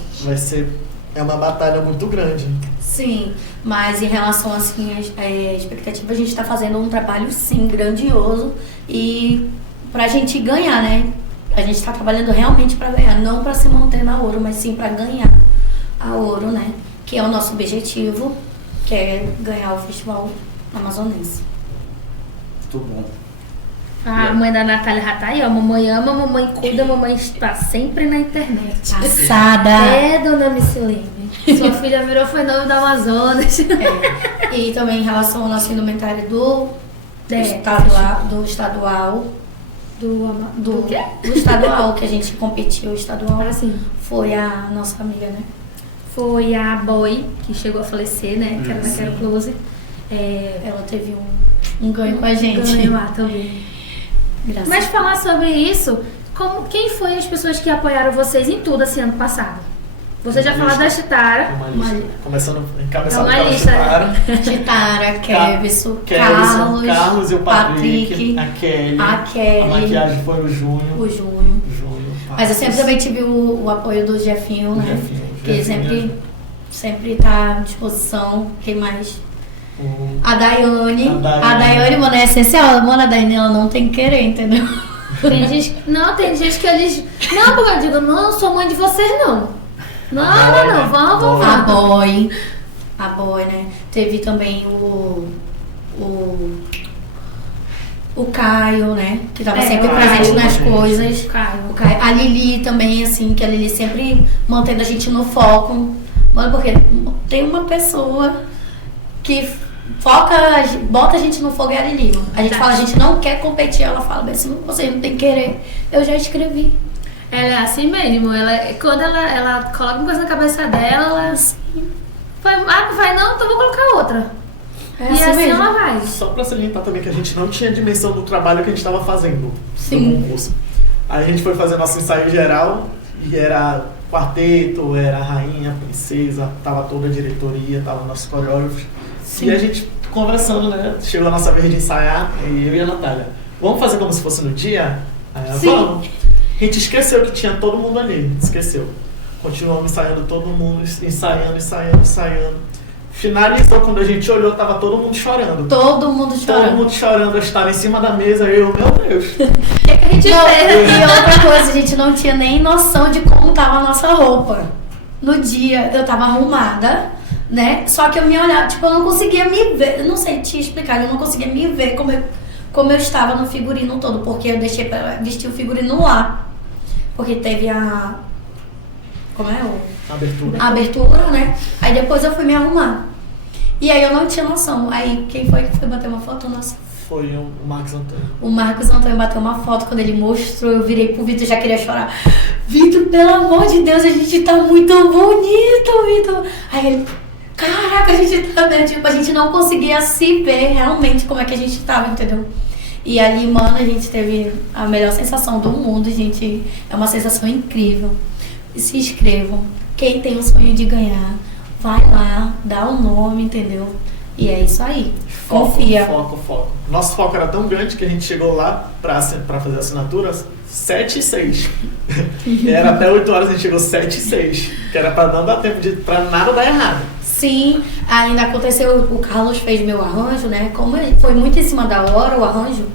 é uma batalha muito grande. Sim, mas em relação assim à expectativa, a gente está fazendo um trabalho sim grandioso e pra gente ganhar, né? A gente está trabalhando realmente para ganhar, não para se manter na ouro, mas sim para ganhar a ouro, né? Que é o nosso objetivo, que é ganhar o Festival Amazonense. Muito bom. A mãe da Natália já tá aí, ó. Mamãe ama, mamãe cuida, mamãe está sempre na internet. Passada! É, dona Micilene. Sua filha virou fenômeno do Amazonas. É. E também em relação ao nosso indumentário do estadual, Do quê? do estadual, que a gente competiu, o estadual, Assim, foi a nossa amiga, né? foi a Boy, que chegou a falecer, né? Que era da Quero Close. Ela teve um ganho com a gente. Ganho lá também. Graças Mas falar sobre isso, quem foi as pessoas que apoiaram vocês em tudo esse ano passado? Você já falou da Chitara. Uma lista. Começando encabeçado Uma pela lista, Chitara. Chitara, Kevson, Carlos e o Patrick, a Kelly. A maquiagem foi o Junho. o Junho. Mas eu sempre Passos, também tive o apoio do Jefinho, o né? Jefinho. Que ele sempre tá à disposição. Quem mais? A Daiane. A Daiane, mano, é essencial. Mano, a Daiane, ela não tem que querer, entendeu? Tem gente que eles. Não, porque eu digo, não, sou mãe de vocês, não. Não, vamos. A Boy, né? Teve também o Caio, né? Que tava sempre o presente Caio, nas gente. coisas. Caio. O Caio. A Lili também, assim, que a Lili sempre mantendo a gente no foco. Mano, porque tem uma pessoa que bota a gente no fogo, é a Lili. A gente fala, a gente não quer competir. Ela fala, bem assim, você não tem que querer. Eu já escrevi. Ela é assim mesmo. Quando ela coloca uma coisa na cabeça dela, ela vai não, então vou colocar outra. É E assim mesmo. ela vai. Só pra salientar também que a gente não tinha dimensão do trabalho que a gente estava fazendo Sim. no concurso. Aí a gente foi fazer nosso ensaio geral e era quarteto, era a rainha, a princesa, tava toda a diretoria, tava nossos coreógrafos. Sim. E a gente conversando, né? Chegou a nossa vez de ensaiar, e eu e a Natália. Vamos fazer como se fosse no dia? Aí ela, Sim. vamos. A gente esqueceu que tinha todo mundo ali, esqueceu. Continuamos ensaiando todo mundo, ensaiando. Finalizou, quando a gente olhou, tava todo mundo chorando. Todo mundo Todo chorando. mundo chorando, eu estava em cima da mesa, meu Deus. O que a gente Não, fez? e outra coisa, a gente não tinha nem noção de como tava a nossa roupa. No dia, eu tava arrumada, né? Só que eu me olhava, tipo, eu não conseguia me ver. Eu não sei te explicar, eu não conseguia me ver como eu estava no figurino todo, porque eu deixei pra vestir o figurino lá. Porque teve como é a abertura, né? Aí depois eu fui me arrumar. E aí eu não tinha noção. Aí quem foi que foi bater uma foto nossa? Foi o Marcos Antônio. O Marcos Antônio bateu uma foto, quando ele mostrou, eu virei pro Vitor e já queria chorar. Vitor, pelo amor de Deus, a gente tá muito bonito, Vitor. Aí ele, caraca, a gente tá vendo, tipo, a gente não conseguia se ver realmente como é que a gente tava, entendeu? E ali, mano, a gente teve a melhor sensação do mundo, gente. É uma sensação incrível. Se inscrevam. Quem tem o sonho de ganhar, vai lá, dá o nome, entendeu? E é isso aí. Confia. Foco. Nosso foco era tão grande que a gente chegou lá pra fazer a assinatura 7h06. Era até 8 horas, a gente chegou 7h06. Que era pra não dar tempo pra nada dar errado. Sim. Sim, ainda aconteceu, o Carlos fez meu arranjo, né? Como foi muito em cima da hora o arranjo,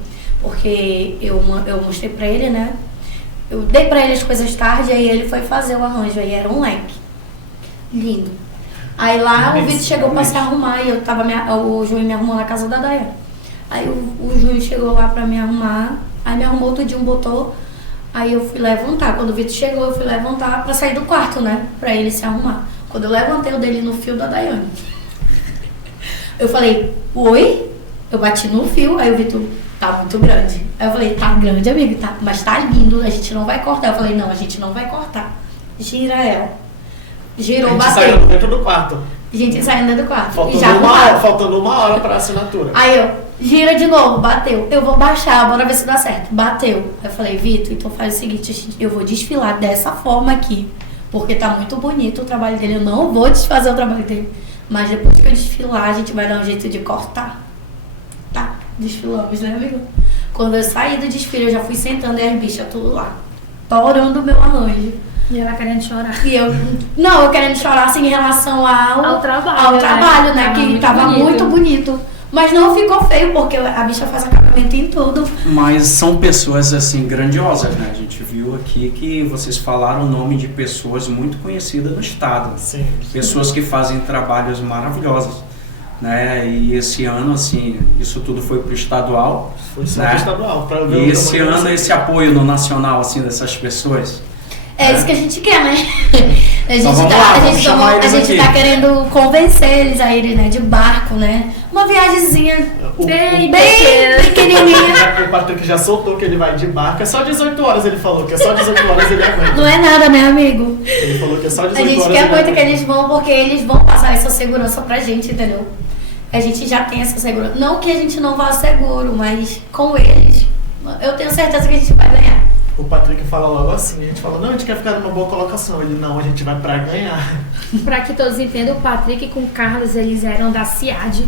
porque eu mostrei pra ele, né? Eu dei pra ele as coisas tarde, aí ele foi fazer o arranjo, aí era um leque. Lindo. Aí lá o Vitor chegou pra se arrumar e o Júnior me arrumou na casa da Dayane. Aí o Júnior chegou lá pra me arrumar, aí me arrumou tudinho, botou, aí eu fui levantar. Quando o Vitor chegou, eu fui levantar pra sair do quarto, né? Pra ele se arrumar. Quando eu levantei o dele no fio da Dayane. Eu falei, oi? Eu bati no fio, aí o Vitor, tá muito grande. Aí eu falei, tá grande, amigo, tá, mas tá lindo, a gente não vai cortar. Eu falei, não, a gente não vai cortar. Gira ela. Girou, bateu. A gente saiu dentro do quarto. A gente saindo dentro do quarto. Faltando uma hora pra assinatura. Aí eu, gira de novo, bateu. Eu vou baixar, bora ver se dá certo. Bateu. Aí eu falei, Vitor, então faz o seguinte, eu vou desfilar dessa forma aqui. Porque tá muito bonito o trabalho dele. Eu não vou desfazer o trabalho dele. Mas depois que eu desfilar, a gente vai dar um jeito de cortar. Tá, desfilamos, né, amigo? Quando eu saí do desfile, eu já fui sentando e as bichas tudo lá. Torando o meu arranjo. E ela querendo chorar. E eu querendo chorar assim em relação ao trabalho, né? Que tava muito bonito. Mas não ficou feio, porque a bicha faz acabamento em tudo. Mas são pessoas, assim, grandiosas, né? A gente viu aqui que vocês falaram o nome de pessoas muito conhecidas no estado. Sim. Pessoas que fazem trabalhos maravilhosos, né? E esse ano, assim, isso tudo foi pro estadual. Foi só né? pro estadual. Pra ver E esse ano, esse apoio no nacional, assim, dessas pessoas. É isso que a gente quer, né? A gente, Então vamos lá, vamos chamar eles a gente aqui. tá querendo convencer eles a irem, né? De barco, né? Uma viagemzinha bem pequenininha. O Patrick já soltou que ele vai de barco. É só 18 horas, ele falou. Que é só 18 horas ele aguenta. Não é nada, né, amigo? Ele falou que é só 18 A horas. gente ele quer muito aguenta. que eles vão, porque eles vão passar essa segurança pra gente, entendeu? A gente já tem essa segurança. Não que a gente não vá seguro, mas com eles, eu tenho certeza que a gente vai ganhar. O Patrick fala logo assim, a gente fala, não, a gente quer ficar numa boa colocação. Ele, não, a gente vai pra ganhar. Pra que todos entendam, o Patrick com o Carlos, eles eram da CIAD,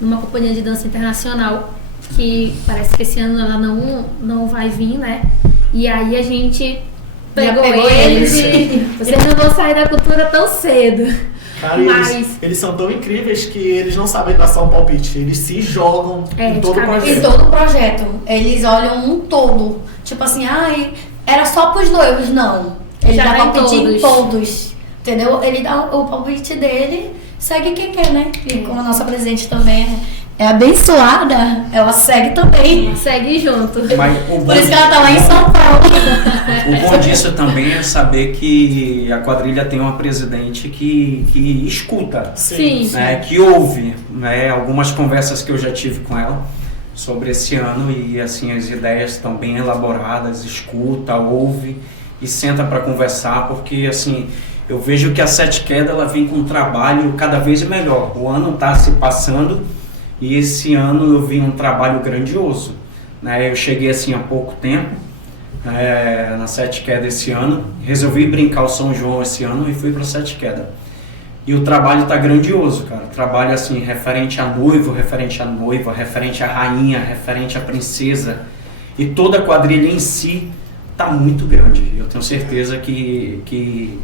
numa companhia de dança internacional, que parece que esse ano ela não vai vir, né? E aí a gente pegou eles e vocês não vão sair da cultura tão cedo. Cara, Mas... eles são tão incríveis que eles não sabem dar só um palpite. Eles se jogam em todo o Em projeto. todo o projeto. Eles olham um todo. Tipo assim, ai, era só pros noivos. Não. Ele Já dá dá em palpite em todos. todos. Entendeu? Ele dá o palpite dele, segue quem quer, né? E como a nossa presidente também é abençoada, ela segue também. Segue junto. Mas o Por isso que ela tá lá em São Paulo. O bom disso também é saber que a quadrilha tem uma presidente que escuta, Sim. né, que ouve, né, algumas conversas que eu já tive com ela sobre esse ano e assim as ideias estão bem elaboradas, escuta, ouve e senta para conversar, porque assim eu vejo que a Sete Queda ela vem com um trabalho cada vez melhor. O ano está se passando e esse ano eu vi um trabalho grandioso, né? Eu cheguei assim há pouco tempo na Sete Queda esse ano, resolvi brincar o São João esse ano e fui para Sete Queda. E o trabalho tá grandioso, cara. O trabalho assim, referente a noivo, referente a noiva, referente a rainha, referente a princesa. E toda a quadrilha em si tá muito grande. Eu tenho certeza que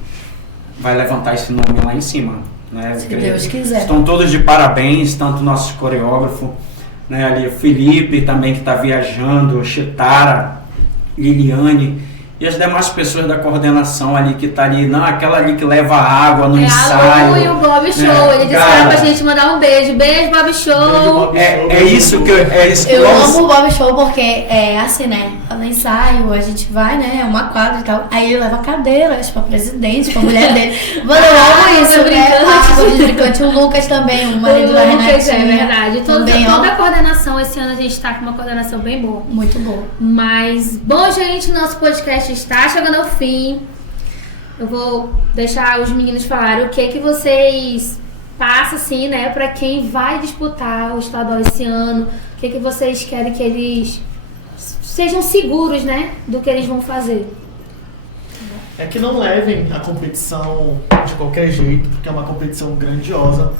vai levantar esse nome lá em cima. Né? Se Deus quiser. Estão todos de parabéns, tanto o nosso coreógrafo, né, ali o Felipe também que está viajando, Chitara, Liliane e as demais pessoas da coordenação ali que tá ali, não, aquela ali que leva água no ensaio. A Lu e o Bob Show, ele disse cara, pra gente mandar um beijo. Beijo, Bob Show. É isso que Eu amo o Bob Show porque é assim, né? No ensaio, a gente vai, né? É uma quadra e tal. Aí ele leva cadeiras pra presidente, pra mulher dele. Mano, eu amo isso, né? O brincante, o Lucas também, o marido da Lucas, Renatinha. é verdade. Também, Toda ó. a coordenação, esse ano a gente tá com uma coordenação bem boa. Muito bom. Mas, bom, gente, nosso podcast está chegando ao fim. Eu vou deixar os meninos falarem o que vocês passam, assim, né, pra quem vai disputar o estadual esse ano. O que vocês querem que eles sejam seguros, né, do que eles vão fazer. É que não levem a competição de qualquer jeito, porque é uma competição grandiosa.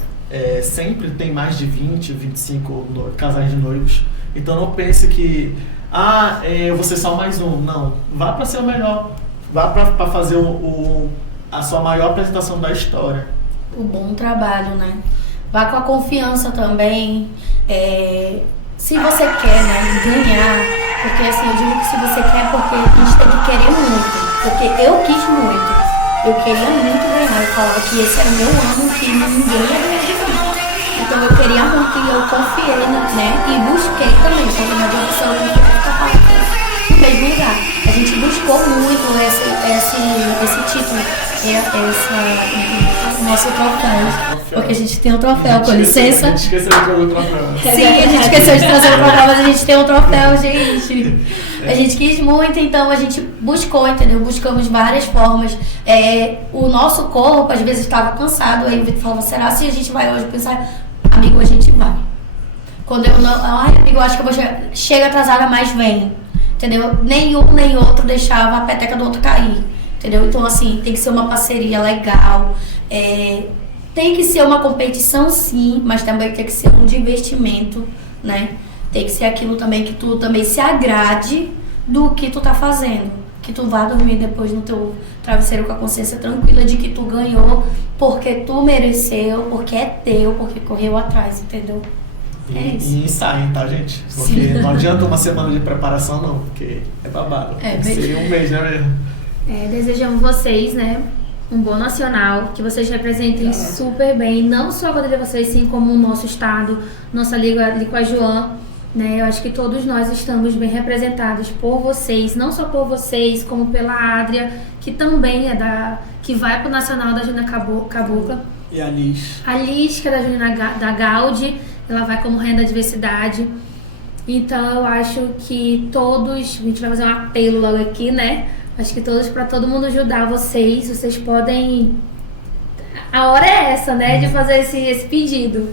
Sempre tem mais de 20, 25 casais de noivos. Então não pense que, eu vou ser só mais um. Não, vá para ser o melhor. Vá para fazer a sua maior apresentação da história. o bom trabalho, né? Vá com a confiança também. Se você quer, né, ganhar, porque assim, eu digo que se você quer, porque a gente tem que querer muito. Porque eu quis muito. Eu queria muito ganhar. Eu falava que esse era o meu ano, que ninguém ia ganhar de mim. Então eu queria muito e eu confiei, né? E busquei também, porque não adianta só eu não ficar parado no mesmo lugar. A gente buscou muito esse título, o nosso troféu. Porque a gente tem um troféu, com licença. A gente esqueceu de trazer o troféu. Sim, a gente esqueceu de trazer o troféu, mas a gente tem um troféu, gente. A gente quis muito, então a gente buscou, entendeu? Buscamos várias formas. O nosso corpo, às vezes, estava cansado. Aí o Vitor falava, será se a gente vai hoje? Pensar, amigo, a gente vai. Quando eu não... Ai, amigo, eu acho que eu vou chegar. Chega atrasada, mas vem. Entendeu? Nenhum nem outro deixava a peteca do outro cair. Entendeu? Então, assim, tem que ser uma parceria legal. Tem que ser uma competição, sim, mas também tem que ser um divertimento, né? Tem que ser aquilo também que tu também se agrade do que tu tá fazendo. Que tu vá dormir depois no teu travesseiro com a consciência tranquila de que tu ganhou porque tu mereceu, porque é teu, porque correu atrás, entendeu? E ensaiem, tá, gente? Porque não adianta uma semana de preparação, não, porque é babado. Seria um mês, né mesmo? Desejamos vocês, né, um bom nacional, que vocês representem super bem, não só a quadrilha de vocês, sim, como o nosso estado, nossa liga ali com a Joan, né? Eu acho que todos nós estamos bem representados por vocês, não só por vocês, como pela Adria, que também que vai pro nacional da Junina Cabocla. E a Liz. A Liz, que é da Junina da Gaudi, ela vai como rainha da diversidade. Então eu acho que todos, a gente vai fazer um apelo logo aqui, né? Acho que para todo mundo ajudar vocês podem... A hora é essa, né? De fazer esse pedido.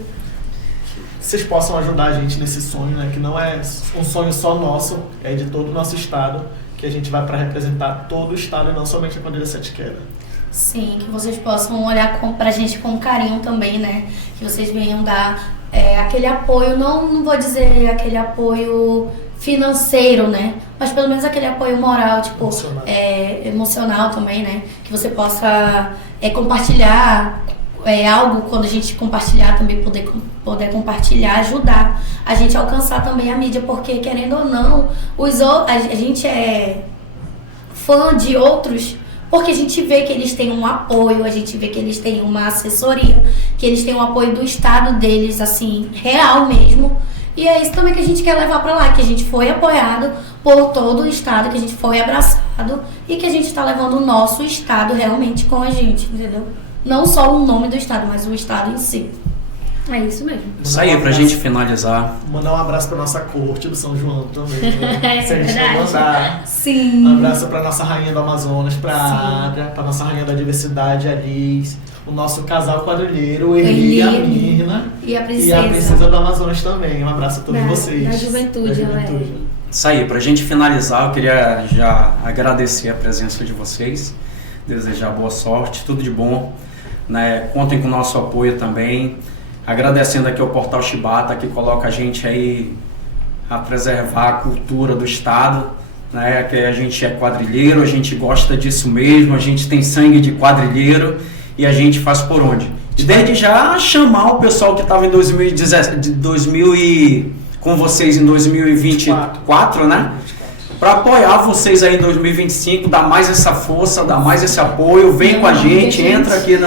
Vocês possam ajudar a gente nesse sonho, né? Que não é um sonho só nosso, é de todo o nosso estado, que a gente vai para representar todo o estado e não somente a quadrilha Sete Queda. Sim, que vocês possam olhar pra gente com carinho também, né? Que vocês venham dar aquele apoio, não vou dizer aquele apoio financeiro, né? Mas pelo menos aquele apoio moral, tipo, emocional também, né? Que você possa compartilhar algo, quando a gente compartilhar também, poder compartilhar, ajudar a gente a alcançar também a mídia, porque querendo ou não, a gente é fã de outros, porque a gente vê que eles têm um apoio, a gente vê que eles têm uma assessoria, que eles têm um apoio do estado deles, assim, real mesmo. E é isso também que a gente quer levar pra lá, que a gente foi apoiado por todo o estado, que a gente foi abraçado e que a gente tá levando o nosso estado realmente com a gente, entendeu? Não só o nome do estado, mas o estado em si. É isso mesmo. Isso aí, pra gente finalizar. Mandar um abraço pra nossa corte do São João também. Né? Se a gente verdade. não mandar. Sim. Um abraço pra nossa rainha do Amazonas, pra Adria, pra nossa rainha da diversidade, a Liz, o nosso casal quadrilheiro, o Eli e a Mirna. E a princesa do Amazonas também. Um abraço a todos vocês. Da juventude. Isso aí, pra gente finalizar, eu queria já agradecer a presença de vocês, desejar boa sorte, tudo de bom, né? Contem com o nosso apoio também. Agradecendo aqui ao Portal Chibata, que coloca a gente aí a preservar a cultura do estado, né? Que a gente é quadrilheiro, a gente gosta disso mesmo, a gente tem sangue de quadrilheiro e a gente faz por onde? E desde já chamar o pessoal que estava em 2017, com vocês em 2024, né? Para apoiar vocês aí em 2025, dar mais essa força, dar mais esse apoio, vem com a gente, entra aqui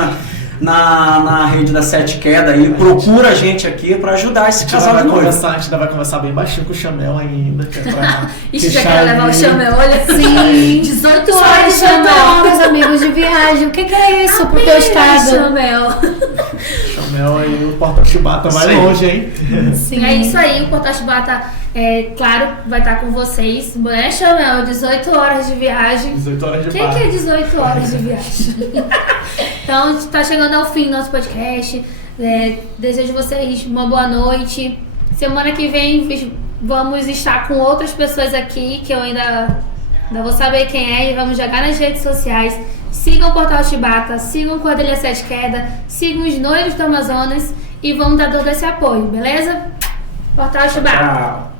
na rede da Sete Queda aí, procura a gente aqui pra ajudar esse casal de noivo. A gente ainda vai conversar bem baixinho com o Chamel ainda, que é pra Ixi, já quero levar o Chamel, olha assim. 18 horas, 18 horas, amigos de viagem. O que é isso pro teu estado? Chamel aí, o Portal Chibata vai longe, hein? Sim. É isso aí, o Portal Chibata, claro, vai estar com vocês. Né, Chamel? 18 horas de viagem. 18 horas de viagem. O que é 18 horas de viagem? Então, está chegando ao fim nosso podcast. Desejo vocês uma boa noite. Semana que vem vamos estar com outras pessoas aqui, que eu ainda vou saber quem é, e vamos jogar nas redes sociais. Sigam o Portal Chibata, sigam o Quadrilha Sete Queda, sigam os noivos do Amazonas e vamos dar todo esse apoio, beleza? Portal Chibata. Tchau.